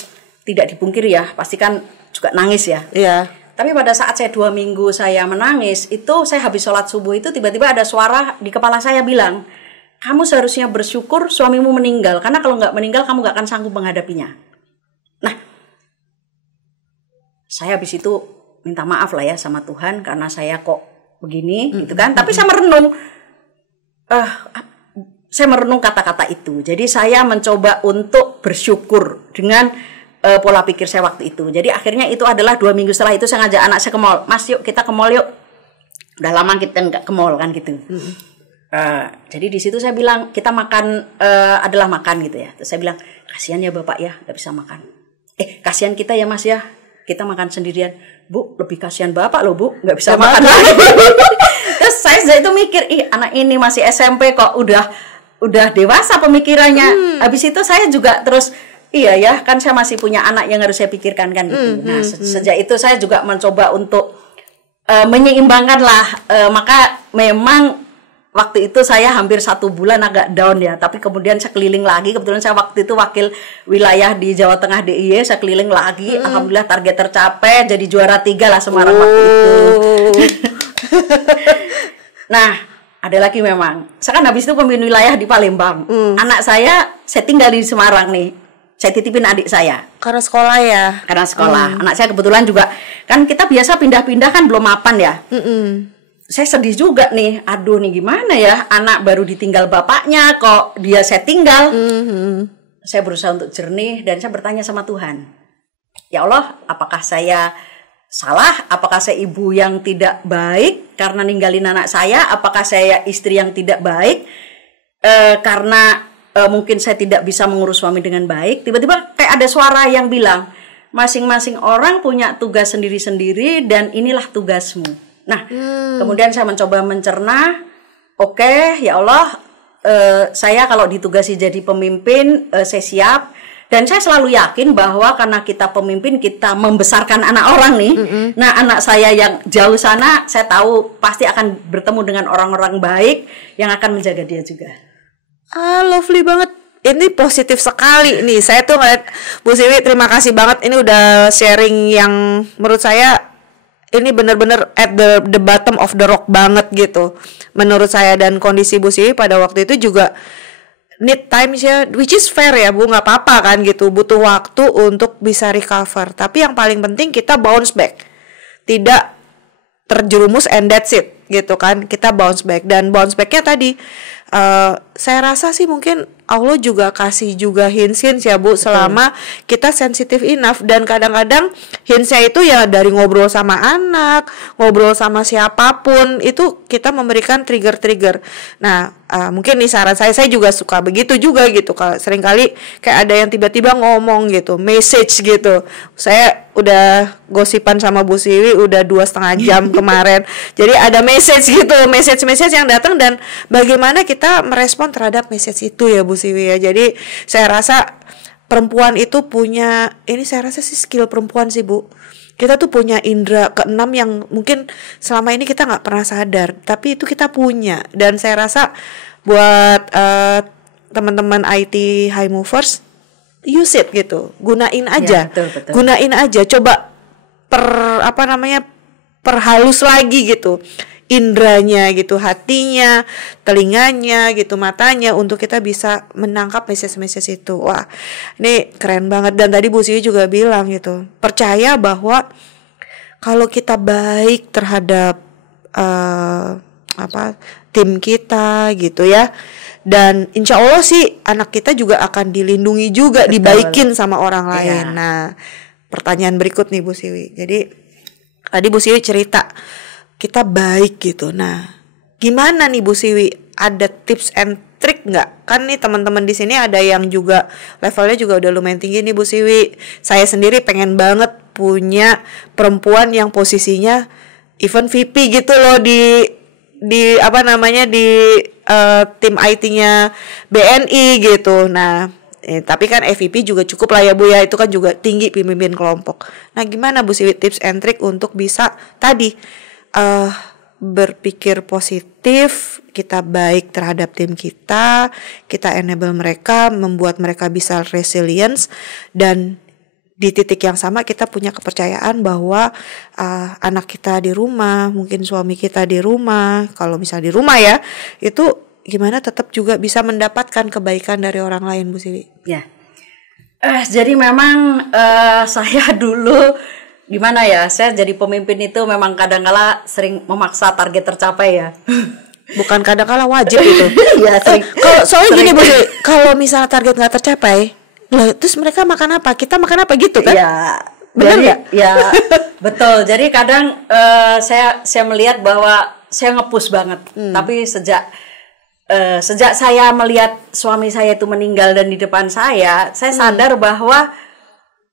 tidak dipungkiri ya, pasti kan juga nangis ya. Iya. Tapi pada saat saya 2 minggu saya menangis, itu saya habis sholat subuh itu tiba-tiba ada suara di kepala saya bilang, kamu seharusnya bersyukur suamimu meninggal, karena kalau nggak meninggal kamu nggak akan sanggup menghadapinya. Nah, saya habis itu minta maaf lah ya sama Tuhan karena saya kok begini gitu kan. Tapi saya merenung kata-kata itu. Jadi saya mencoba untuk bersyukur dengan pola pikir saya waktu itu. Jadi akhirnya itu adalah 2 minggu setelah itu saya ngajak anak saya ke mall. Mas, yuk kita ke mall yuk. Udah lama kita nggak ke mall kan gitu. Jadi di situ saya bilang kita makan adalah makan gitu ya. Terus saya bilang kasihan ya bapak ya nggak bisa makan. Kasihan kita ya mas ya, kita makan sendirian. Bu, lebih kasihan bapak loh bu, nggak bisa makan lagi. Terus saya sejak itu mikir, anak ini masih SMP kok udah dewasa pemikirannya. Habis itu saya juga terus, iya ya kan saya masih punya anak yang harus saya pikirkan kan gitu. Nah sejak itu saya juga mencoba untuk menyeimbangkan lah. Maka memang waktu itu saya hampir 1 bulan agak down ya, tapi kemudian saya keliling lagi. Kebetulan saya waktu itu wakil wilayah di Jawa Tengah DIY, saya keliling lagi. Alhamdulillah target tercapai, jadi juara 3 lah Semarang waktu itu. Nah, ada lagi memang. Saya kan habis itu pemimpin wilayah di Palembang. Anak saya tinggal di Semarang nih. Saya titipin adik saya. Karena sekolah ya? Karena sekolah. Anak saya kebetulan juga, kan kita biasa pindah-pindah kan belum mapan ya. Saya sedih juga nih, aduh nih gimana ya, anak baru ditinggal bapaknya, kok dia saya tinggal. Saya berusaha untuk jernih dan saya bertanya sama Tuhan, ya Allah, apakah saya salah? Apakah saya ibu yang tidak baik karena ninggalin anak saya? Apakah saya istri yang tidak baik karena mungkin saya tidak bisa mengurus suami dengan baik? Tiba-tiba kayak ada suara yang bilang, masing-masing orang punya tugas sendiri-sendiri dan inilah tugasmu. Nah, kemudian saya mencoba mencerna, oke, ya Allah, saya kalau ditugasi jadi pemimpin, saya siap. Dan saya selalu yakin bahwa karena kita pemimpin, kita membesarkan anak orang nih. Nah, anak saya yang jauh sana, saya tahu pasti akan bertemu dengan orang-orang baik yang akan menjaga dia juga. Lovely banget. Ini positif sekali nih. Saya tuh ngeliat Bu Siwi, terima kasih banget. Ini udah sharing yang menurut saya ini benar-benar at the bottom of the rock banget gitu menurut saya. Dan kondisi Bu Siwi pada waktu itu juga need time ya, which is fair ya Bu, nggak apa-apa kan gitu, butuh waktu untuk bisa recover. Tapi yang paling penting kita bounce back, tidak terjerumus and that's it gitu kan. Kita bounce back, dan bounce backnya tadi saya rasa sih mungkin Allah juga kasih juga hints ya Bu. Selama kita sensitif enough. Dan kadang-kadang hintsnya itu ya dari ngobrol sama anak, ngobrol sama siapapun, itu kita memberikan trigger-trigger. Nah mungkin nih saran saya juga suka begitu juga gitu. Seringkali kayak ada yang tiba-tiba ngomong gitu, message gitu. Saya udah gosipan sama Bu Siwi udah 2,5 jam kemarin. Jadi ada message gitu, message yang datang, dan bagaimana kita merespon terhadap message itu ya Bu Siwi ya. Jadi saya rasa perempuan itu punya, ini saya rasa sih skill perempuan sih Bu. Kita tuh punya indera keenam yang mungkin selama ini kita nggak pernah sadar, tapi itu kita punya. Dan saya rasa buat teman-teman IT High Movers, use it gitu, gunain aja, betul. gunain aja, coba perhalus lagi gitu, indranya gitu, hatinya, telinganya gitu, matanya, untuk kita bisa menangkap message-message itu. Wah, ini keren banget. Dan tadi Bu Siwi juga bilang gitu, percaya bahwa kalau kita baik terhadap tim kita gitu ya, dan insya Allah sih anak kita juga akan dilindungi juga, Betul. dibaikin sama orang lain. Iya. Nah, pertanyaan berikut nih Bu Siwi. Jadi tadi Bu Siwi cerita kita baik gitu. Nah, gimana nih Bu Siwi? Ada tips and trick nggak? Kan nih teman-teman di sini ada yang juga levelnya juga udah lumayan tinggi nih Bu Siwi. Saya sendiri pengen banget punya perempuan yang posisinya even VP gitu loh di tim IT-nya BNI gitu. Nah, tapi kan EVP juga cukup lah ya Bu ya, itu kan juga tinggi pemimpin kelompok. Nah, gimana Bu Siwi tips and trick untuk bisa tadi berpikir positif, kita baik terhadap tim kita enable mereka, membuat mereka bisa resilience, dan di titik yang sama kita punya kepercayaan bahwa anak kita di rumah, mungkin suami kita di rumah, kalau misalnya di rumah ya, itu gimana tetap juga bisa mendapatkan kebaikan dari orang lain Bu Siwi. Ya. Jadi memang saya dulu gimana ya, saya jadi pemimpin itu memang kadang-kala sering memaksa target tercapai ya. Bukan kadang-kala, wajib itu. Iya, sering. Kalau soalnya gini Bu Siwi, kalau misalnya target nggak tercapai, lah terus mereka makan apa? Kita makan apa gitu kan? Ya, benar nggak? Ya, betul. Jadi kadang saya melihat bahwa saya nge-push banget. Tapi sejak saya melihat suami saya itu meninggal dan di depan saya sadar bahwa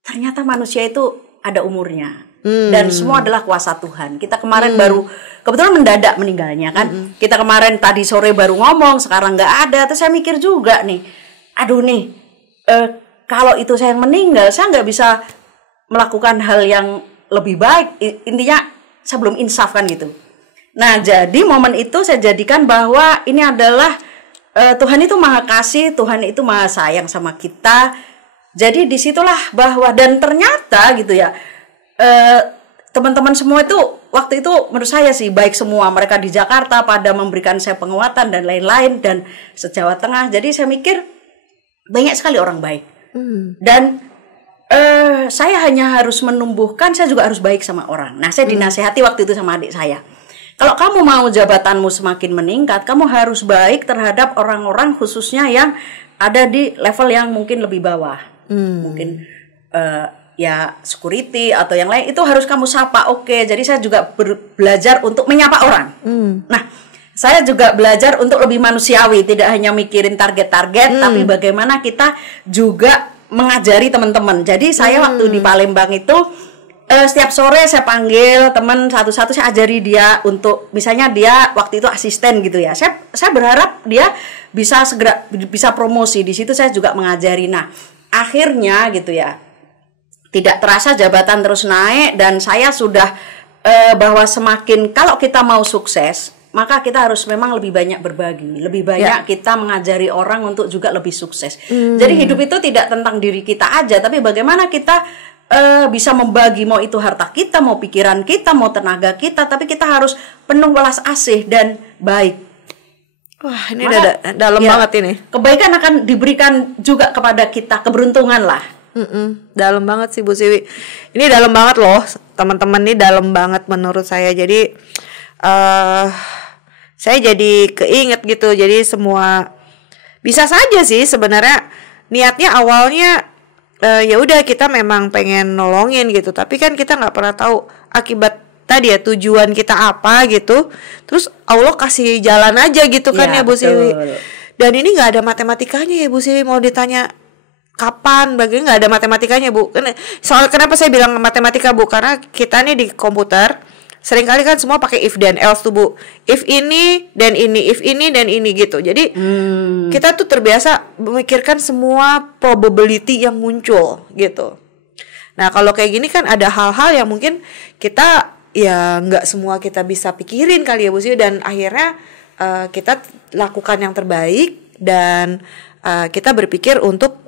ternyata manusia itu ada umurnya. Dan semua adalah kuasa Tuhan. Kita kemarin baru kebetulan mendadak meninggalnya kan. Kita kemarin tadi sore baru ngomong, sekarang nggak ada. Terus saya mikir juga nih, aduh nih, kalau itu saya yang meninggal, saya nggak bisa melakukan hal yang lebih baik. Intinya saya belum insaf kan gitu. Nah, jadi momen itu saya jadikan bahwa ini adalah Tuhan itu maha kasih, Tuhan itu maha sayang sama kita. Jadi disitulah bahwa, dan ternyata gitu ya, teman-teman semua itu waktu itu menurut saya sih baik semua. Mereka di Jakarta pada memberikan saya penguatan dan lain-lain, dan se-Jawa Tengah. Jadi saya mikir banyak sekali orang baik. Dan saya hanya harus menumbuhkan, saya juga harus baik sama orang. Nah, saya dinasehati waktu itu sama adik saya. Kalau kamu mau jabatanmu semakin meningkat, kamu harus baik terhadap orang-orang khususnya yang ada di level yang mungkin lebih bawah. Mungkin ya security atau yang lain, itu harus kamu sapa. Oke, jadi saya juga belajar untuk menyapa orang. Nah, saya juga belajar untuk lebih manusiawi, tidak hanya mikirin target-target, tapi bagaimana kita juga mengajari teman-teman. Jadi saya waktu di Palembang itu setiap sore saya panggil teman satu-satu, saya ajari dia untuk, misalnya dia waktu itu asisten gitu ya. Saya berharap dia bisa segera bisa promosi. Di situ saya juga mengajari. Nah, akhirnya gitu ya, tidak terasa jabatan terus naik, dan saya sudah bahwa semakin kalau kita mau sukses, maka kita harus memang lebih banyak berbagi, lebih banyak kita mengajari orang untuk juga lebih sukses. Jadi hidup itu tidak tentang diri kita aja, tapi bagaimana kita bisa membagi, mau itu harta kita, mau pikiran kita, mau tenaga kita, tapi kita harus penuh welas asih dan baik. Wah, ini udah dalam banget ini. Kebaikan akan diberikan juga kepada kita, keberuntungan lah. Dalam banget sih Bu Siwi. Ini dalam banget loh, teman-teman, ini dalam banget menurut saya. Jadi saya jadi keinget gitu. Jadi semua bisa saja sih sebenarnya niatnya awalnya ya udah kita memang pengen nolongin gitu, tapi kan kita nggak pernah tahu akibat tadi ya, tujuan kita apa gitu. Terus Allah kasih jalan aja gitu kan ya Bu Siwi. Dan ini nggak ada matematikanya ya Bu Siwi, mau ditanya kapan, bagaimana, nggak ada matematikanya Bu. Soal kenapa saya bilang matematika Bu, karena kita nih di komputer seringkali kan semua pakai if dan else tuh Bu. If ini dan ini, if ini dan ini gitu. Jadi kita tuh terbiasa memikirkan semua probability yang muncul gitu. Nah kalau kayak gini kan ada hal-hal yang mungkin kita ya nggak semua kita bisa pikirin kali ya Bu Siwi, dan akhirnya kita lakukan yang terbaik dan kita berpikir untuk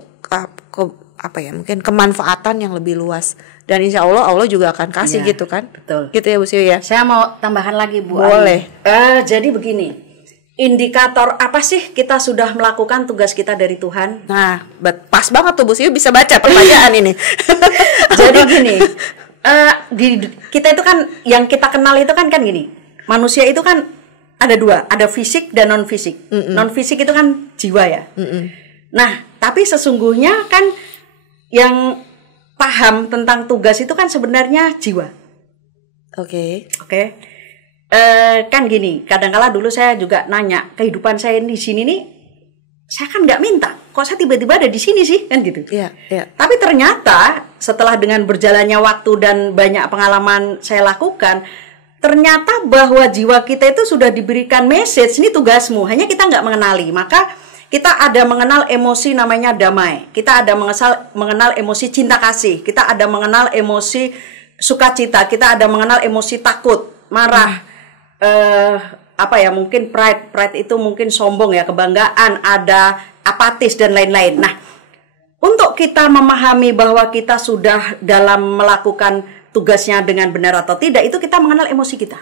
mungkin kemanfaatan yang lebih luas, dan insya Allah juga akan kasih Iya, gitu kan. betul. Gitu ya Bu Siwi ya. Saya mau tambahkan lagi Bu Boleh. Ani. Jadi begini, indikator apa sih kita sudah melakukan tugas kita dari Tuhan? Nah pas banget tuh Bu Siwi bisa baca pertanyaan ini. Jadi gini, kita itu kan yang kita kenal itu kan gini, manusia itu kan ada dua, ada fisik dan non fisik. Non fisik itu kan jiwa ya. Nah tapi sesungguhnya kan yang paham tentang tugas itu kan sebenarnya jiwa. Oke. Kan gini, kadang-kala dulu saya juga nanya, kehidupan saya di sini nih, saya kan nggak minta, kok saya tiba-tiba ada di sini sih, kan gitu. Iya. Tapi ternyata setelah dengan berjalannya waktu dan banyak pengalaman saya lakukan, ternyata bahwa jiwa kita itu sudah diberikan message, ini tugasmu, hanya kita nggak mengenali. Maka kita ada mengenal emosi namanya damai, kita ada mengenal emosi cinta kasih, kita ada mengenal emosi sukacita, kita ada mengenal emosi takut, marah, mungkin pride itu mungkin sombong ya, kebanggaan, ada apatis dan lain-lain. Nah, untuk kita memahami bahwa kita sudah dalam melakukan tugasnya dengan benar atau tidak, itu kita mengenal emosi kita.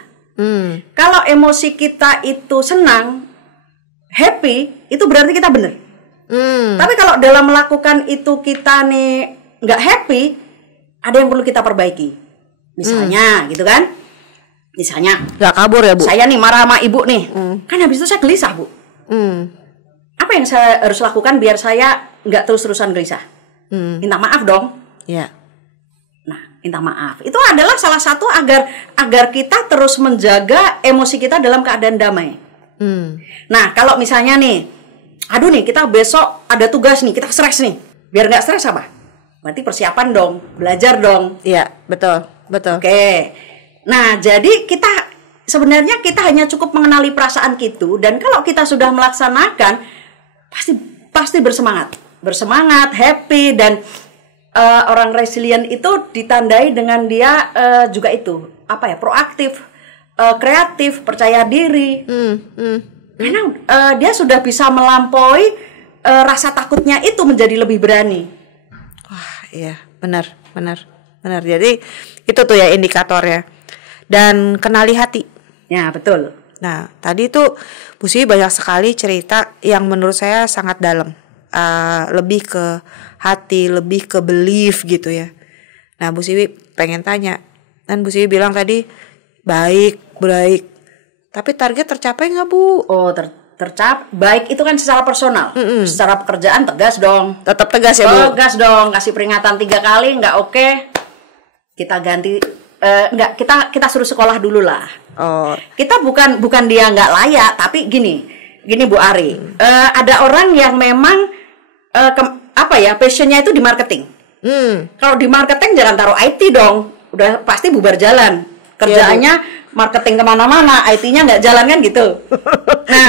Kalau emosi kita itu senang, happy, itu berarti kita benar. Tapi kalau dalam melakukan itu kita nih nggak happy, ada yang perlu kita perbaiki. Misalnya gitu kan, misalnya Nggak kabur ya Bu. saya nih marah sama ibu nih, kan habis itu saya gelisah Bu. Apa yang saya harus lakukan biar saya nggak terus-terusan gelisah? Minta maaf dong. Iya. Nah, minta maaf itu adalah salah satu agar kita terus menjaga emosi kita dalam keadaan damai. Nah, kalau misalnya nih, aduh nih kita besok ada tugas nih, kita stres nih, biar nggak stres apa? Berarti persiapan dong, belajar dong. Iya, betul. Oke. Nah, jadi sebenarnya kita hanya cukup mengenali perasaan gitu, dan kalau kita sudah melaksanakan, pasti bersemangat, happy, dan orang resilient itu ditandai dengan dia juga itu proaktif, kreatif, percaya diri. Karena dia sudah bisa melampaui rasa takutnya itu menjadi lebih berani. Wah, iya, benar. Jadi itu tuh ya indikatornya. Dan kenali hati. Ya, betul. Nah, tadi tuh Bu Siwi banyak sekali cerita yang menurut saya sangat dalam. Lebih ke hati, lebih ke belief gitu ya. Nah, Bu Siwi pengen tanya. Dan Bu Siwi bilang tadi baik. Tapi target tercapai nggak Bu? Oh, tercapai. Baik itu kan secara personal. Secara pekerjaan tegas dong. Tetap tegas ya Bu? Tegas dong. Kasih peringatan 3 kali nggak oke, kita ganti. Kita suruh sekolah dulu lah. Oh. Kita bukan dia nggak layak, tapi gini Bu Ari. Ada orang yang memang passionnya itu di marketing. Kalau di marketing jangan taruh IT dong, udah pasti bubar jalan. Kerjaannya marketing kemana-mana, IT-nya nggak jalan kan gitu. Nah,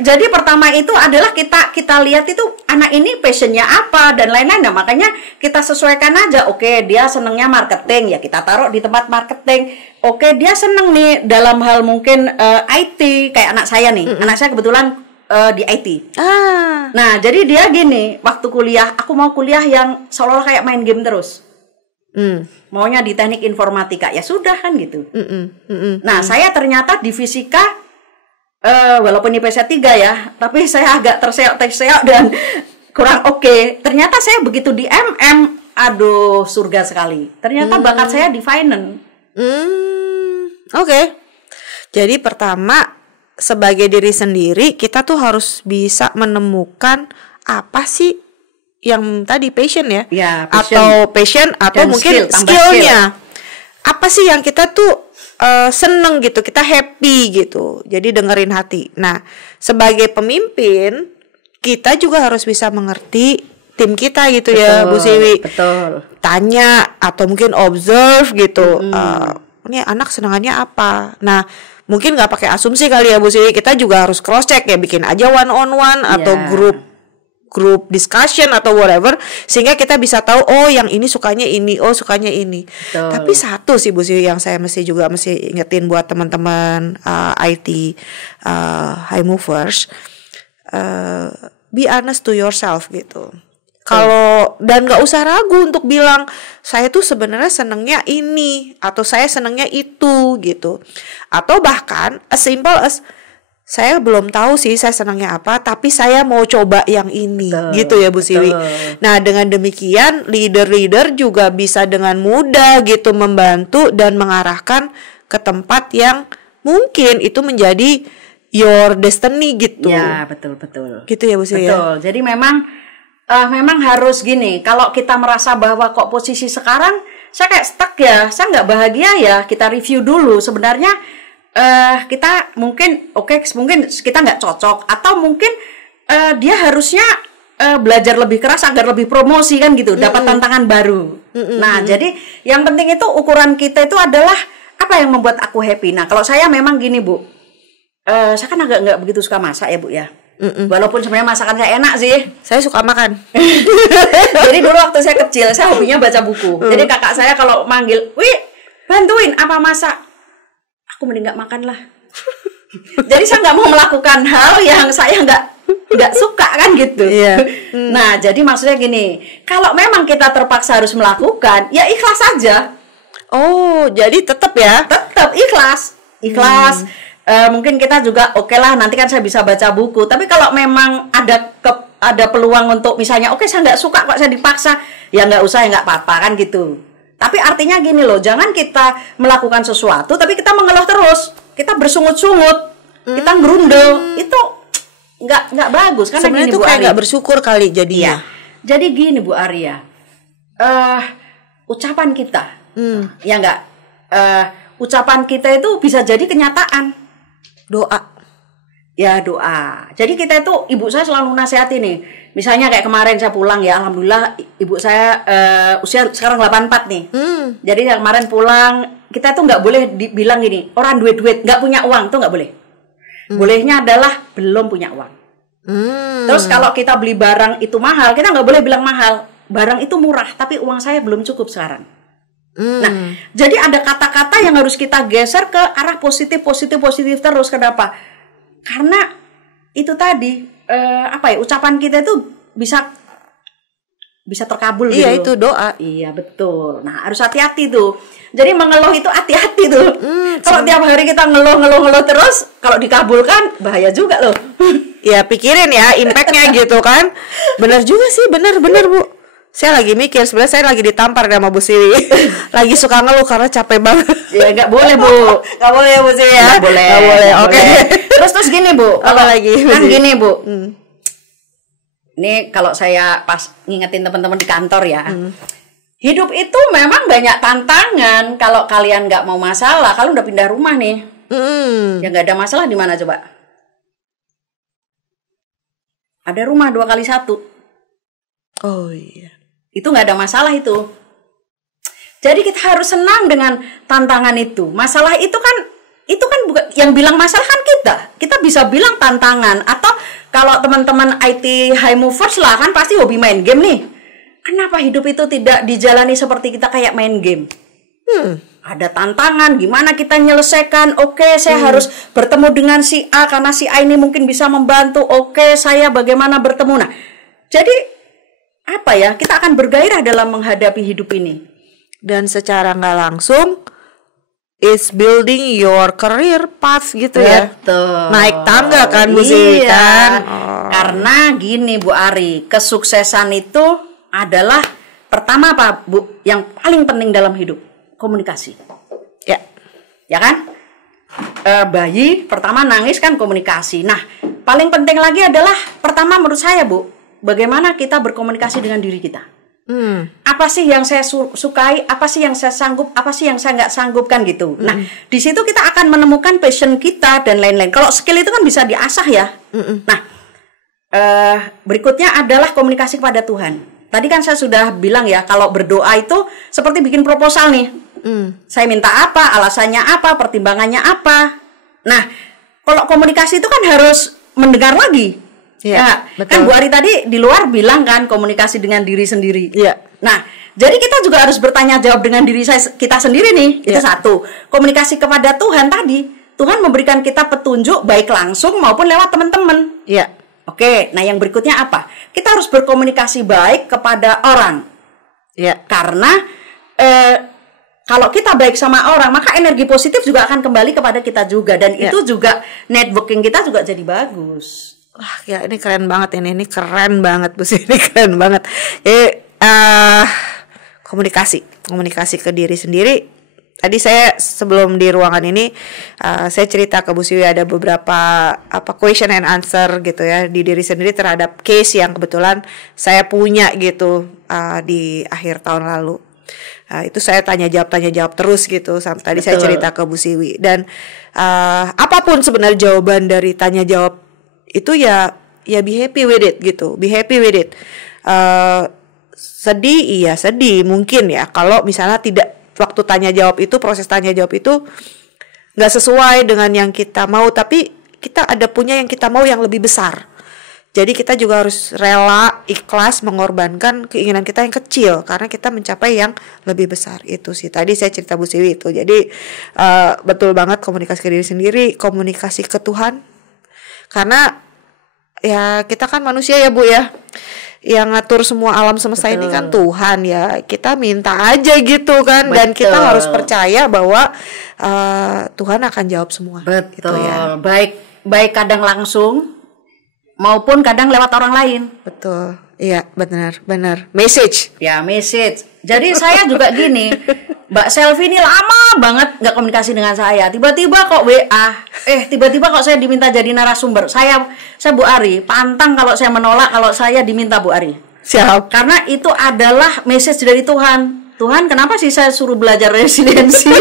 jadi pertama itu adalah kita lihat itu anak ini passionnya apa dan lain-lain. Nah, makanya kita sesuaikan aja. Oke, dia senengnya marketing, ya kita taruh di tempat marketing. Oke, dia seneng nih dalam hal mungkin IT, kayak anak saya nih. Anak saya kebetulan di IT. Nah, jadi dia gini, waktu kuliah, aku mau kuliah yang seolah-olah kayak main game terus. Maunya di teknik informatika, ya sudah kan gitu. Nah, saya ternyata di fisika, walaupun IPS 3 ya, tapi saya agak terseok dan kurang oke. Ternyata saya begitu di MM, aduh surga sekali. Ternyata bakat saya di finance. Oke. Jadi pertama, sebagai diri sendiri, kita tuh harus bisa menemukan apa sih yang tadi passion ya, passion atau dan mungkin skillnya. Apa sih yang kita tuh seneng gitu, kita happy gitu. Jadi dengerin hati. Nah, sebagai pemimpin, kita juga harus bisa mengerti tim kita gitu. Betul, ya Bu Siwi. Betul. Tanya atau mungkin observe gitu. Ini anak senangannya apa? Nah, mungkin nggak pakai asumsi kali ya Bu Siwi. Kita juga harus cross check ya, bikin aja one on one atau grup grup discussion atau whatever, sehingga kita bisa tahu oh yang ini sukanya ini, oh sukanya ini. Betul. Tapi satu sih Bu Siwi yang saya mesti ingetin buat teman-teman IT high movers, be honest to yourself gitu. Kalau dan nggak usah ragu untuk bilang saya tuh sebenarnya senengnya ini atau saya senengnya itu gitu. Atau bahkan as simple as saya belum tahu sih saya senangnya apa, tapi saya mau coba yang ini. Betul, gitu ya Bu Siwi. Nah, dengan demikian leader-leader juga bisa dengan mudah gitu membantu dan mengarahkan ke tempat yang mungkin itu menjadi your destiny gitu. Ya, betul. Gitu ya Bu Siwi. Betul. Ya? Jadi memang harus gini. Kalau kita merasa bahwa kok posisi sekarang saya kayak stuck ya, saya nggak bahagia ya, kita review dulu. Sebenarnya kita mungkin mungkin kita nggak cocok, atau mungkin dia harusnya belajar lebih keras agar lebih promosi kan gitu, dapat tantangan baru. Nah, jadi yang penting itu ukuran kita itu adalah apa yang membuat aku happy. Nah, kalau saya memang gini Bu, saya kan agak nggak begitu suka masak ya Bu ya. Walaupun sebenarnya masakan saya enak sih. Saya suka makan. Jadi dulu waktu saya kecil, saya hobinya baca buku. Jadi kakak saya kalau manggil, "Wih, bantuin apa masak?" Aku mending nggak makan lah. Jadi saya nggak mau melakukan hal yang saya nggak suka kan gitu. Iya. Nah, jadi maksudnya gini, kalau memang kita terpaksa harus melakukan, ya ikhlas aja. Oh, jadi tetap ya? Tetap ikhlas. Mungkin kita juga oke lah, nanti kan saya bisa baca buku. Tapi kalau memang ada peluang untuk misalnya saya nggak suka kok saya dipaksa, ya nggak usah, ya nggak apa-apa kan gitu. Tapi artinya gini loh, jangan kita melakukan sesuatu tapi kita mengeluh terus, kita bersungut-sungut, kita gerundel, itu nggak bagus. Karena sebenarnya gini, itu Bu kayak Ari, nggak bersyukur kali jadinya. jadi gini Bu Arya, ucapan kita, ya nggak, ucapan kita itu bisa jadi kenyataan. Doa. Ya doa. Jadi kita itu, ibu saya selalu nasihati nih. Misalnya kayak kemarin saya pulang ya, alhamdulillah ibu saya usia sekarang 84 nih. Jadi kemarin pulang, kita tuh nggak boleh dibilang gini, orang duit-duit, nggak punya uang tuh nggak boleh. Bolehnya adalah belum punya uang. Terus kalau kita beli barang itu mahal, kita nggak boleh bilang mahal. Barang itu murah, tapi uang saya belum cukup sekarang. Nah, jadi ada kata-kata yang harus kita geser ke arah positif terus. Kenapa? Karena itu tadi ucapan kita itu bisa terkabul gitu. Iya, itu doa. Iya, betul. Nah, harus hati-hati tuh. Jadi mengeluh itu hati-hati tuh. Kalau tiap hari kita ngeluh terus, kalau dikabulkan bahaya juga loh. Ya pikirin ya impactnya gitu kan. Bener juga sih, bener Bu. Saya lagi mikir, sebenarnya saya lagi ditampar sama Bu Siwi. Lagi suka ngeluh karena capek banget. Ya nggak boleh Bu. Nggak boleh ya Bu Siwi ya. Nggak boleh. Oke. Terus gini Bu. Apa lagi? Kan gini Bu. Ini kalau saya pas ngingetin teman-teman di kantor ya. Hidup itu memang banyak tantangan. Kalau kalian nggak mau masalah, kalian udah pindah rumah nih. Ya nggak ada masalah di mana coba? Ada rumah 2x1. Oh iya. Itu nggak ada masalah itu. Jadi kita harus senang dengan tantangan itu. Masalah itu kan bukan yang bilang masalah kan kita. Kita bisa bilang tantangan. Atau kalau teman-teman IT high movers lah kan pasti hobi main game nih. Kenapa hidup itu tidak dijalani seperti kita kayak main game? Ada tantangan, gimana kita nyelesaikan? Oke, saya harus bertemu dengan si A karena si A ini mungkin bisa membantu. Oke, saya bagaimana bertemu. Nah, jadi kita akan bergairah dalam menghadapi hidup ini. Dan secara nggak langsung it's building your career path gitu ya. Betul. Naik tangga kan Bu Siwi kan. Karena gini Bu Ari, kesuksesan itu adalah pertama apa Bu? Yang paling penting dalam hidup, komunikasi. Ya kan? Bayi pertama nangis kan komunikasi. Nah, paling penting lagi adalah pertama menurut saya Bu, bagaimana kita berkomunikasi dengan diri kita. Apa sih yang saya sukai, apa sih yang saya sanggup, apa sih yang saya nggak sanggup kan gitu. Nah, di situ kita akan menemukan passion kita dan lain-lain. Kalau skill itu kan bisa diasah ya. Nah, berikutnya adalah komunikasi kepada Tuhan. Tadi kan saya sudah bilang ya, kalau berdoa itu seperti bikin proposal nih. Saya minta apa, alasannya apa, pertimbangannya apa. Nah, kalau komunikasi itu kan harus mendengar lagi. Iya, Ya, betul. kan Bu Ari tadi di luar bilang kan komunikasi dengan diri sendiri. Iya. Nah, jadi kita juga harus bertanya jawab dengan diri kita sendiri nih. Itu Iya. satu. Komunikasi kepada Tuhan tadi. Tuhan memberikan kita petunjuk baik langsung maupun lewat teman-teman. Iya. Oke, nah yang berikutnya apa? Kita harus berkomunikasi baik kepada orang. Iya. Karena kalau kita baik sama orang, maka energi positif juga akan kembali kepada kita juga. Dan Ya. itu juga networking kita juga jadi bagus. Wah, ya ini keren banget ini keren banget Bu Sri, ini keren banget. Komunikasi ke diri sendiri. Tadi saya sebelum di ruangan ini saya cerita ke Bu Siwi ada beberapa question and answer gitu ya di diri sendiri terhadap case yang kebetulan saya punya gitu di akhir tahun lalu. Itu saya tanya jawab terus gitu sampai tadi saya cerita ke Bu Siwi dan apapun sebenarnya jawaban dari tanya jawab itu ya be happy with it gitu, be happy with it. Sedih mungkin ya kalau misalnya tidak waktu tanya jawab itu, proses tanya jawab itu nggak sesuai dengan yang kita mau, tapi kita ada punya yang kita mau yang lebih besar. Jadi kita juga harus rela, ikhlas mengorbankan keinginan kita yang kecil karena kita mencapai yang lebih besar. Itu sih tadi saya cerita Bu Siwi itu. Jadi betul banget komunikasi ke diri sendiri, komunikasi ke Tuhan. Karena ya kita kan manusia ya Bu ya, yang ngatur semua alam semesta ini kan Tuhan ya. Kita minta aja gitu kan. Dan kita harus percaya bahwa Tuhan akan jawab semua. Betul. Gitu ya. Baik kadang langsung maupun kadang lewat orang lain. Betul. Iya, benar. Message. Ya, message. Jadi saya juga gini, Mbak Selvi ini lama banget nggak komunikasi dengan saya. Tiba-tiba kok WA. Tiba-tiba kok saya diminta jadi narasumber. Saya Bu Ari, pantang kalau saya menolak kalau saya diminta Bu Ari. Siap. Karena itu adalah message dari Tuhan. Tuhan, kenapa sih saya suruh belajar resiliensi?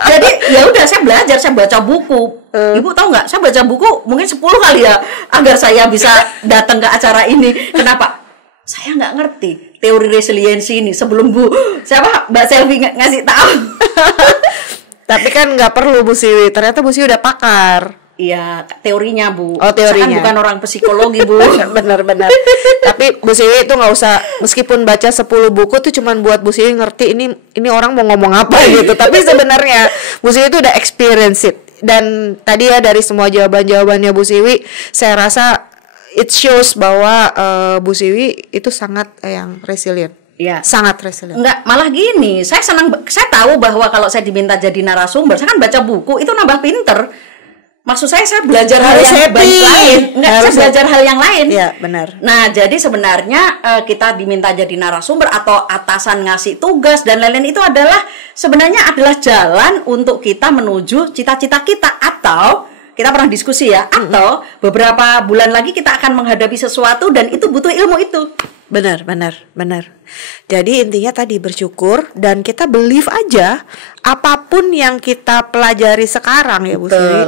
Jadi ya udah saya belajar, saya baca buku. Ibu tahu nggak? Saya baca buku mungkin 10 kali ya agar saya bisa datang ke acara ini. Kenapa? Saya nggak ngerti teori resiliensi ini sebelum Mbak Selvi ngasih tahu. Tapi kan nggak perlu Bu Siwi. Ternyata Bu Siwi udah pakar. Iya, teorinya Bu. Oh, teorinya. Saya kan bukan orang psikologi Bu. Benar. Tapi Bu Siwi itu nggak usah, meskipun baca 10 buku tuh cuman buat Bu Siwi ngerti ini orang mau ngomong apa gitu. Tapi sebenarnya Bu Siwi itu udah experience it. Dan tadi ya dari semua jawabannya Bu Siwi, saya rasa it shows bahwa Bu Siwi itu sangat yang resilient. Iya. Sangat resilient. Enggak, malah gini. Saya tahu bahwa kalau saya diminta jadi narasumber, saya kan baca buku itu nambah pinter. Maksud saya belajar hal yang lain. Saya belajar hal yang lain. Iya, benar. Nah, jadi sebenarnya kita diminta jadi narasumber atau atasan ngasih tugas dan lain-lain itu sebenarnya adalah jalan untuk kita menuju cita-cita kita, atau kita pernah diskusi ya, atau beberapa bulan lagi kita akan menghadapi sesuatu dan itu butuh ilmu itu. Benar. Jadi intinya tadi bersyukur dan kita believe aja apapun yang kita pelajari sekarang ya Bu Siri,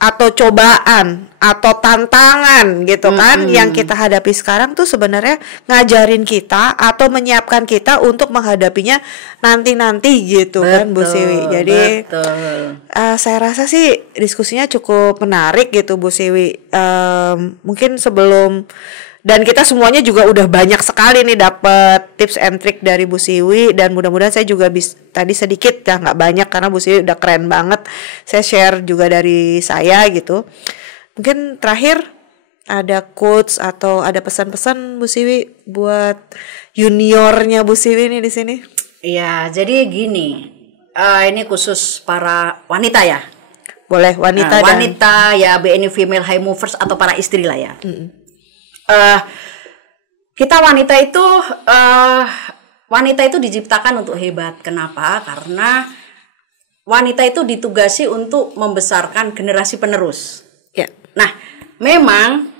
atau cobaan atau tantangan gitu kan yang kita hadapi sekarang tuh sebenarnya ngajarin kita atau menyiapkan kita untuk menghadapinya nanti gitu kan Bu Siwi. Jadi saya rasa sih diskusinya cukup menarik gitu Bu Siwi. Mungkin sebelum, dan kita semuanya juga udah banyak sekali nih dapat tips and trick dari Bu Siwi, dan mudah-mudahan saya juga tadi sedikit ya, nggak banyak karena Bu Siwi udah keren banget. Saya share juga dari saya gitu. Mungkin terakhir ada quotes atau ada pesan-pesan Bu Siwi buat juniornya Bu Siwi nih di sini. Iya, jadi gini, ini khusus para wanita ya. Boleh wanita wanita ya, BNI Female High Movers atau para istri lah ya. Kita wanita itu diciptakan untuk hebat. Kenapa? Karena wanita itu ditugasi untuk membesarkan generasi penerus. Ya. Nah, memang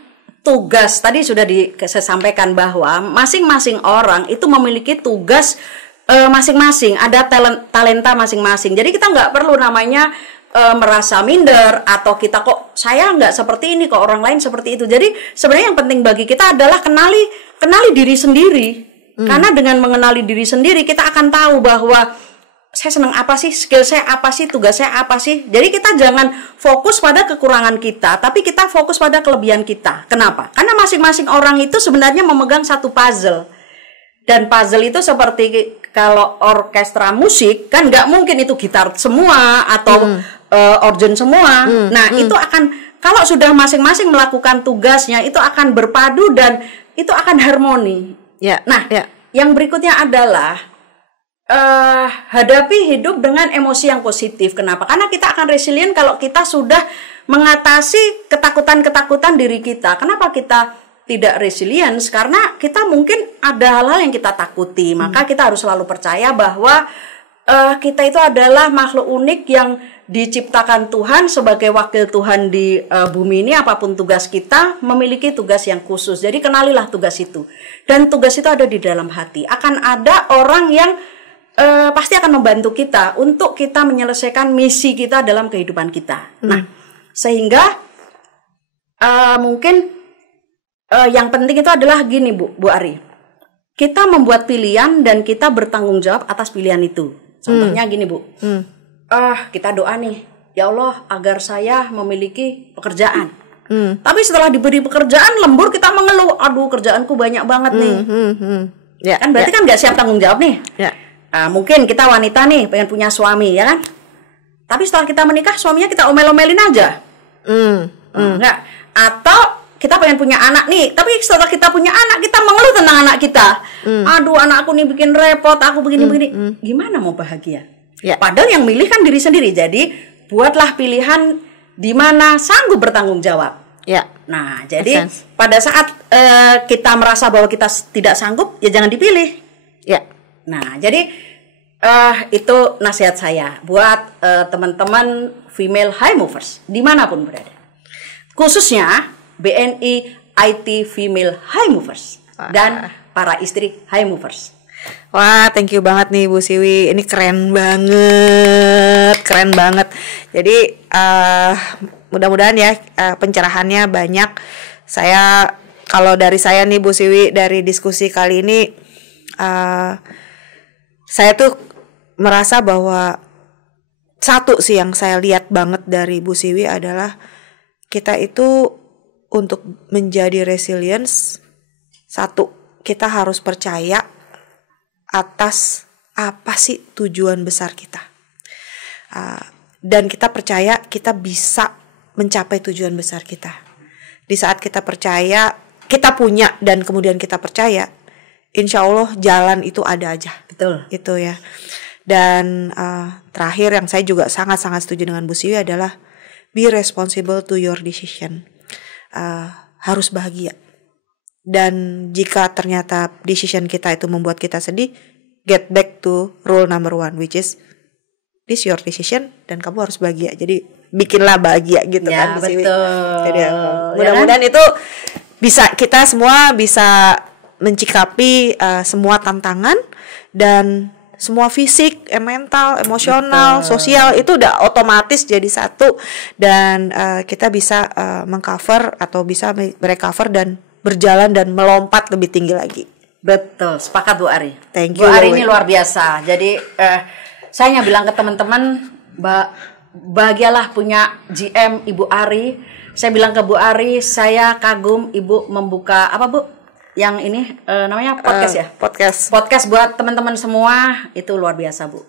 tugas tadi sudah saya sampaikan bahwa masing-masing orang itu memiliki tugas masing-masing, ada talenta masing-masing. Jadi kita nggak perlu namanya merasa minder atau kita kok saya nggak seperti ini, kok orang lain seperti itu. Jadi sebenarnya yang penting bagi kita adalah kenali diri sendiri. Karena dengan mengenali diri sendiri kita akan tahu bahwa saya senang apa sih, skill saya apa sih, tugas saya apa sih. Jadi kita jangan fokus pada kekurangan kita, tapi kita fokus pada kelebihan kita. Kenapa? Karena masing-masing orang itu sebenarnya memegang satu puzzle. Dan puzzle itu seperti kalau orkestra musik, kan nggak mungkin itu gitar semua atau organ semua. Itu akan, kalau sudah masing-masing melakukan tugasnya, itu akan berpadu dan itu akan harmoni. Yang berikutnya adalah hadapi hidup dengan emosi yang positif. Kenapa? Karena kita akan resilient kalau kita sudah mengatasi ketakutan-ketakutan diri kita. Kenapa kita tidak resilience? Karena kita mungkin ada hal-hal yang kita takuti. Maka kita harus selalu percaya bahwa kita itu adalah makhluk unik yang diciptakan Tuhan sebagai wakil Tuhan di bumi ini. Apapun tugas kita, memiliki tugas yang khusus. Jadi kenalilah tugas itu. Dan tugas itu ada di dalam hati. Akan ada orang yang pasti akan membantu kita untuk kita menyelesaikan misi kita dalam kehidupan kita. Nah, sehingga mungkin yang penting itu adalah gini, Bu Ari. Kita membuat pilihan dan kita bertanggung jawab atas pilihan itu. Contohnya gini, Bu. Kita doa nih, ya Allah agar saya memiliki pekerjaan. Tapi setelah diberi pekerjaan lembur kita mengeluh, aduh kerjaanku banyak banget nih. Kan berarti kan nggak siap tanggung jawab nih. Mungkin kita wanita nih pengen punya suami, ya kan? Tapi setelah kita menikah suaminya kita omel-omelin aja. Enggak. Atau kita pengen punya anak nih, tapi setelah kita punya anak kita mengeluh tentang anak kita. Aduh anakku nih bikin repot, aku begini-begini. Gimana mau bahagia? Padahal yang milih kan diri sendiri. Jadi buatlah pilihan di mana sanggup bertanggung jawab. Nah, jadi pada saat kita merasa bahwa kita tidak sanggup, ya jangan dipilih. Nah, jadi itu nasihat saya buat teman-teman female high movers dimanapun berada, khususnya BNI IT female high movers dan para istri high movers. Wah, thank you banget nih Bu Siwi, ini keren banget. Jadi mudah-mudahan ya pencerahannya banyak. Kalau dari saya nih Bu Siwi, dari diskusi kali ini saya tuh merasa bahwa satu sih yang saya lihat banget dari Bu Siwi adalah kita itu untuk menjadi resilience, satu, kita harus percaya atas apa sih tujuan besar kita. Dan kita percaya kita bisa mencapai tujuan besar kita. Di saat kita percaya, kita punya dan kemudian kita percaya, insya Allah jalan itu ada aja. Betul. Itu ya. Dan terakhir yang saya juga sangat-sangat setuju dengan Bu Siwi adalah be responsible to your decision. Harus bahagia. Dan jika ternyata decision kita itu membuat kita sedih, get back to rule number 1, which is this your decision dan kamu harus bahagia. Jadi bikinlah bahagia gitu kan Bu Siwi. Jadi mudah-mudahan itu bisa, kita semua bisa mencikapi semua tantangan, dan semua fisik, mental, emosional, sosial itu udah otomatis jadi satu, dan kita bisa mengcover atau bisa merecover dan berjalan dan melompat lebih tinggi lagi. Betul, sepakat Bu Ari. Thank you. Bu Ari ini luar biasa. Jadi saya hanya bilang ke teman-teman, bahagialah punya GM Ibu Ari. Saya bilang ke Bu Ari, saya kagum Ibu membuka apa Bu? Yang ini namanya podcast ya? Podcast buat teman-teman semua, itu luar biasa Bu.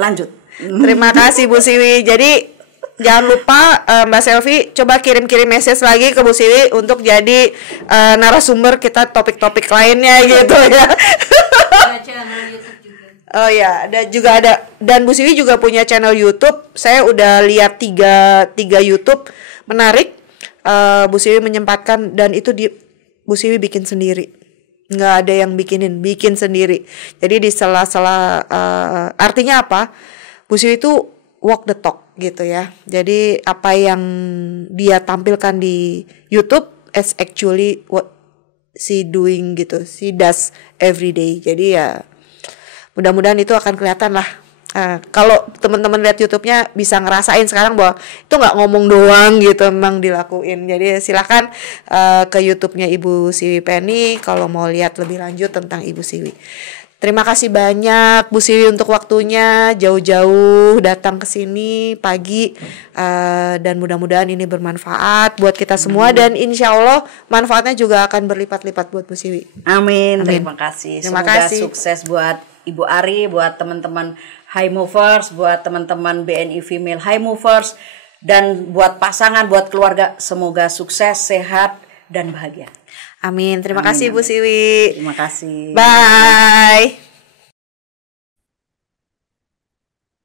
Lanjut. Terima kasih Bu Siwi. Jadi jangan lupa Mbak Selvi coba kirim-kirim message lagi ke Bu Siwi untuk jadi narasumber kita topik-topik lainnya gitu ya. Oh ya, dan Bu Siwi juga punya channel YouTube. Saya udah lihat tiga YouTube menarik. Bu Siwi menyempatkan, dan itu Bu Siwi bikin sendiri, nggak ada yang bikin sendiri. Jadi di sela-sela artinya apa? Bu Siwi itu walk the talk gitu ya. Jadi apa yang dia tampilkan di YouTube is actually what she doing gitu. She does every day. Jadi ya mudah-mudahan itu akan kelihatan lah. Kalau teman-teman lihat YouTube-nya bisa ngerasain sekarang bahwa itu nggak ngomong doang gitu, memang dilakuin. Jadi silakan ke YouTube-nya Ibu Siwi Penny kalau mau lihat lebih lanjut tentang Ibu Siwi. Terima kasih banyak Bu Siwi untuk waktunya jauh-jauh datang ke sini pagi, dan mudah-mudahan ini bermanfaat buat kita semua dan insya Allah manfaatnya juga akan berlipat-lipat buat Bu Siwi. Amin. Amin. Terima kasih. Terima Semoga kasih. sukses buat Ibu Ari, buat teman-teman High Movers, buat teman-teman BNI Female High Movers, dan buat pasangan, buat keluarga. Semoga sukses, sehat, dan bahagia. Amin. Terima Amin, kasih Bu amin. Siwi. Terima kasih. Bye.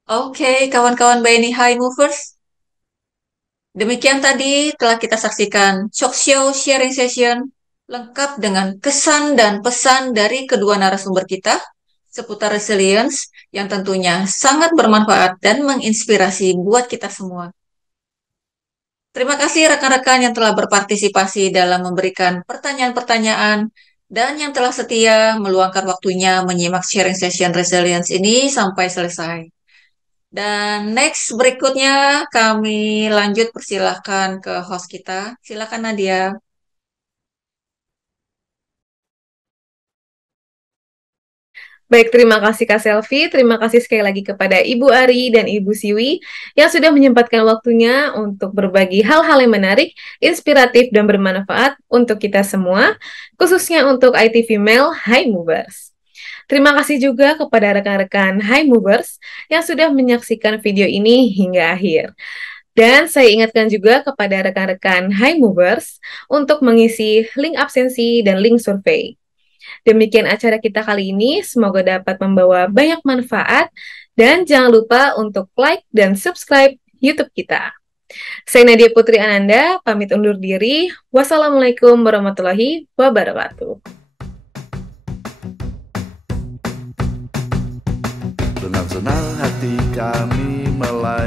Oke, kawan-kawan BNI High Movers. Demikian tadi telah kita saksikan Shock Show Sharing Session lengkap dengan kesan dan pesan dari kedua narasumber kita seputar resilience yang tentunya sangat bermanfaat dan menginspirasi buat kita semua. Terima kasih rekan-rekan yang telah berpartisipasi dalam memberikan pertanyaan-pertanyaan dan yang telah setia meluangkan waktunya menyimak sharing session resilience ini sampai selesai. Dan next berikutnya kami lanjut persilahkan ke host kita. Silakan Nadia. Baik, terima kasih Kak Selvi. Terima kasih sekali lagi kepada Ibu Ari dan Ibu Siwi yang sudah menyempatkan waktunya untuk berbagi hal-hal yang menarik, inspiratif, dan bermanfaat untuk kita semua, khususnya untuk IT Female High Movers. Terima kasih juga kepada rekan-rekan High Movers yang sudah menyaksikan video ini hingga akhir. Dan saya ingatkan juga kepada rekan-rekan High Movers untuk mengisi link absensi dan link survei. Demikian acara kita kali ini, semoga dapat membawa banyak manfaat dan jangan lupa untuk like dan subscribe YouTube kita. Saya Nadia Putri Ananda, pamit undur diri. Wassalamualaikum warahmatullahi wabarakatuh. Senang-senang hati kami melayani.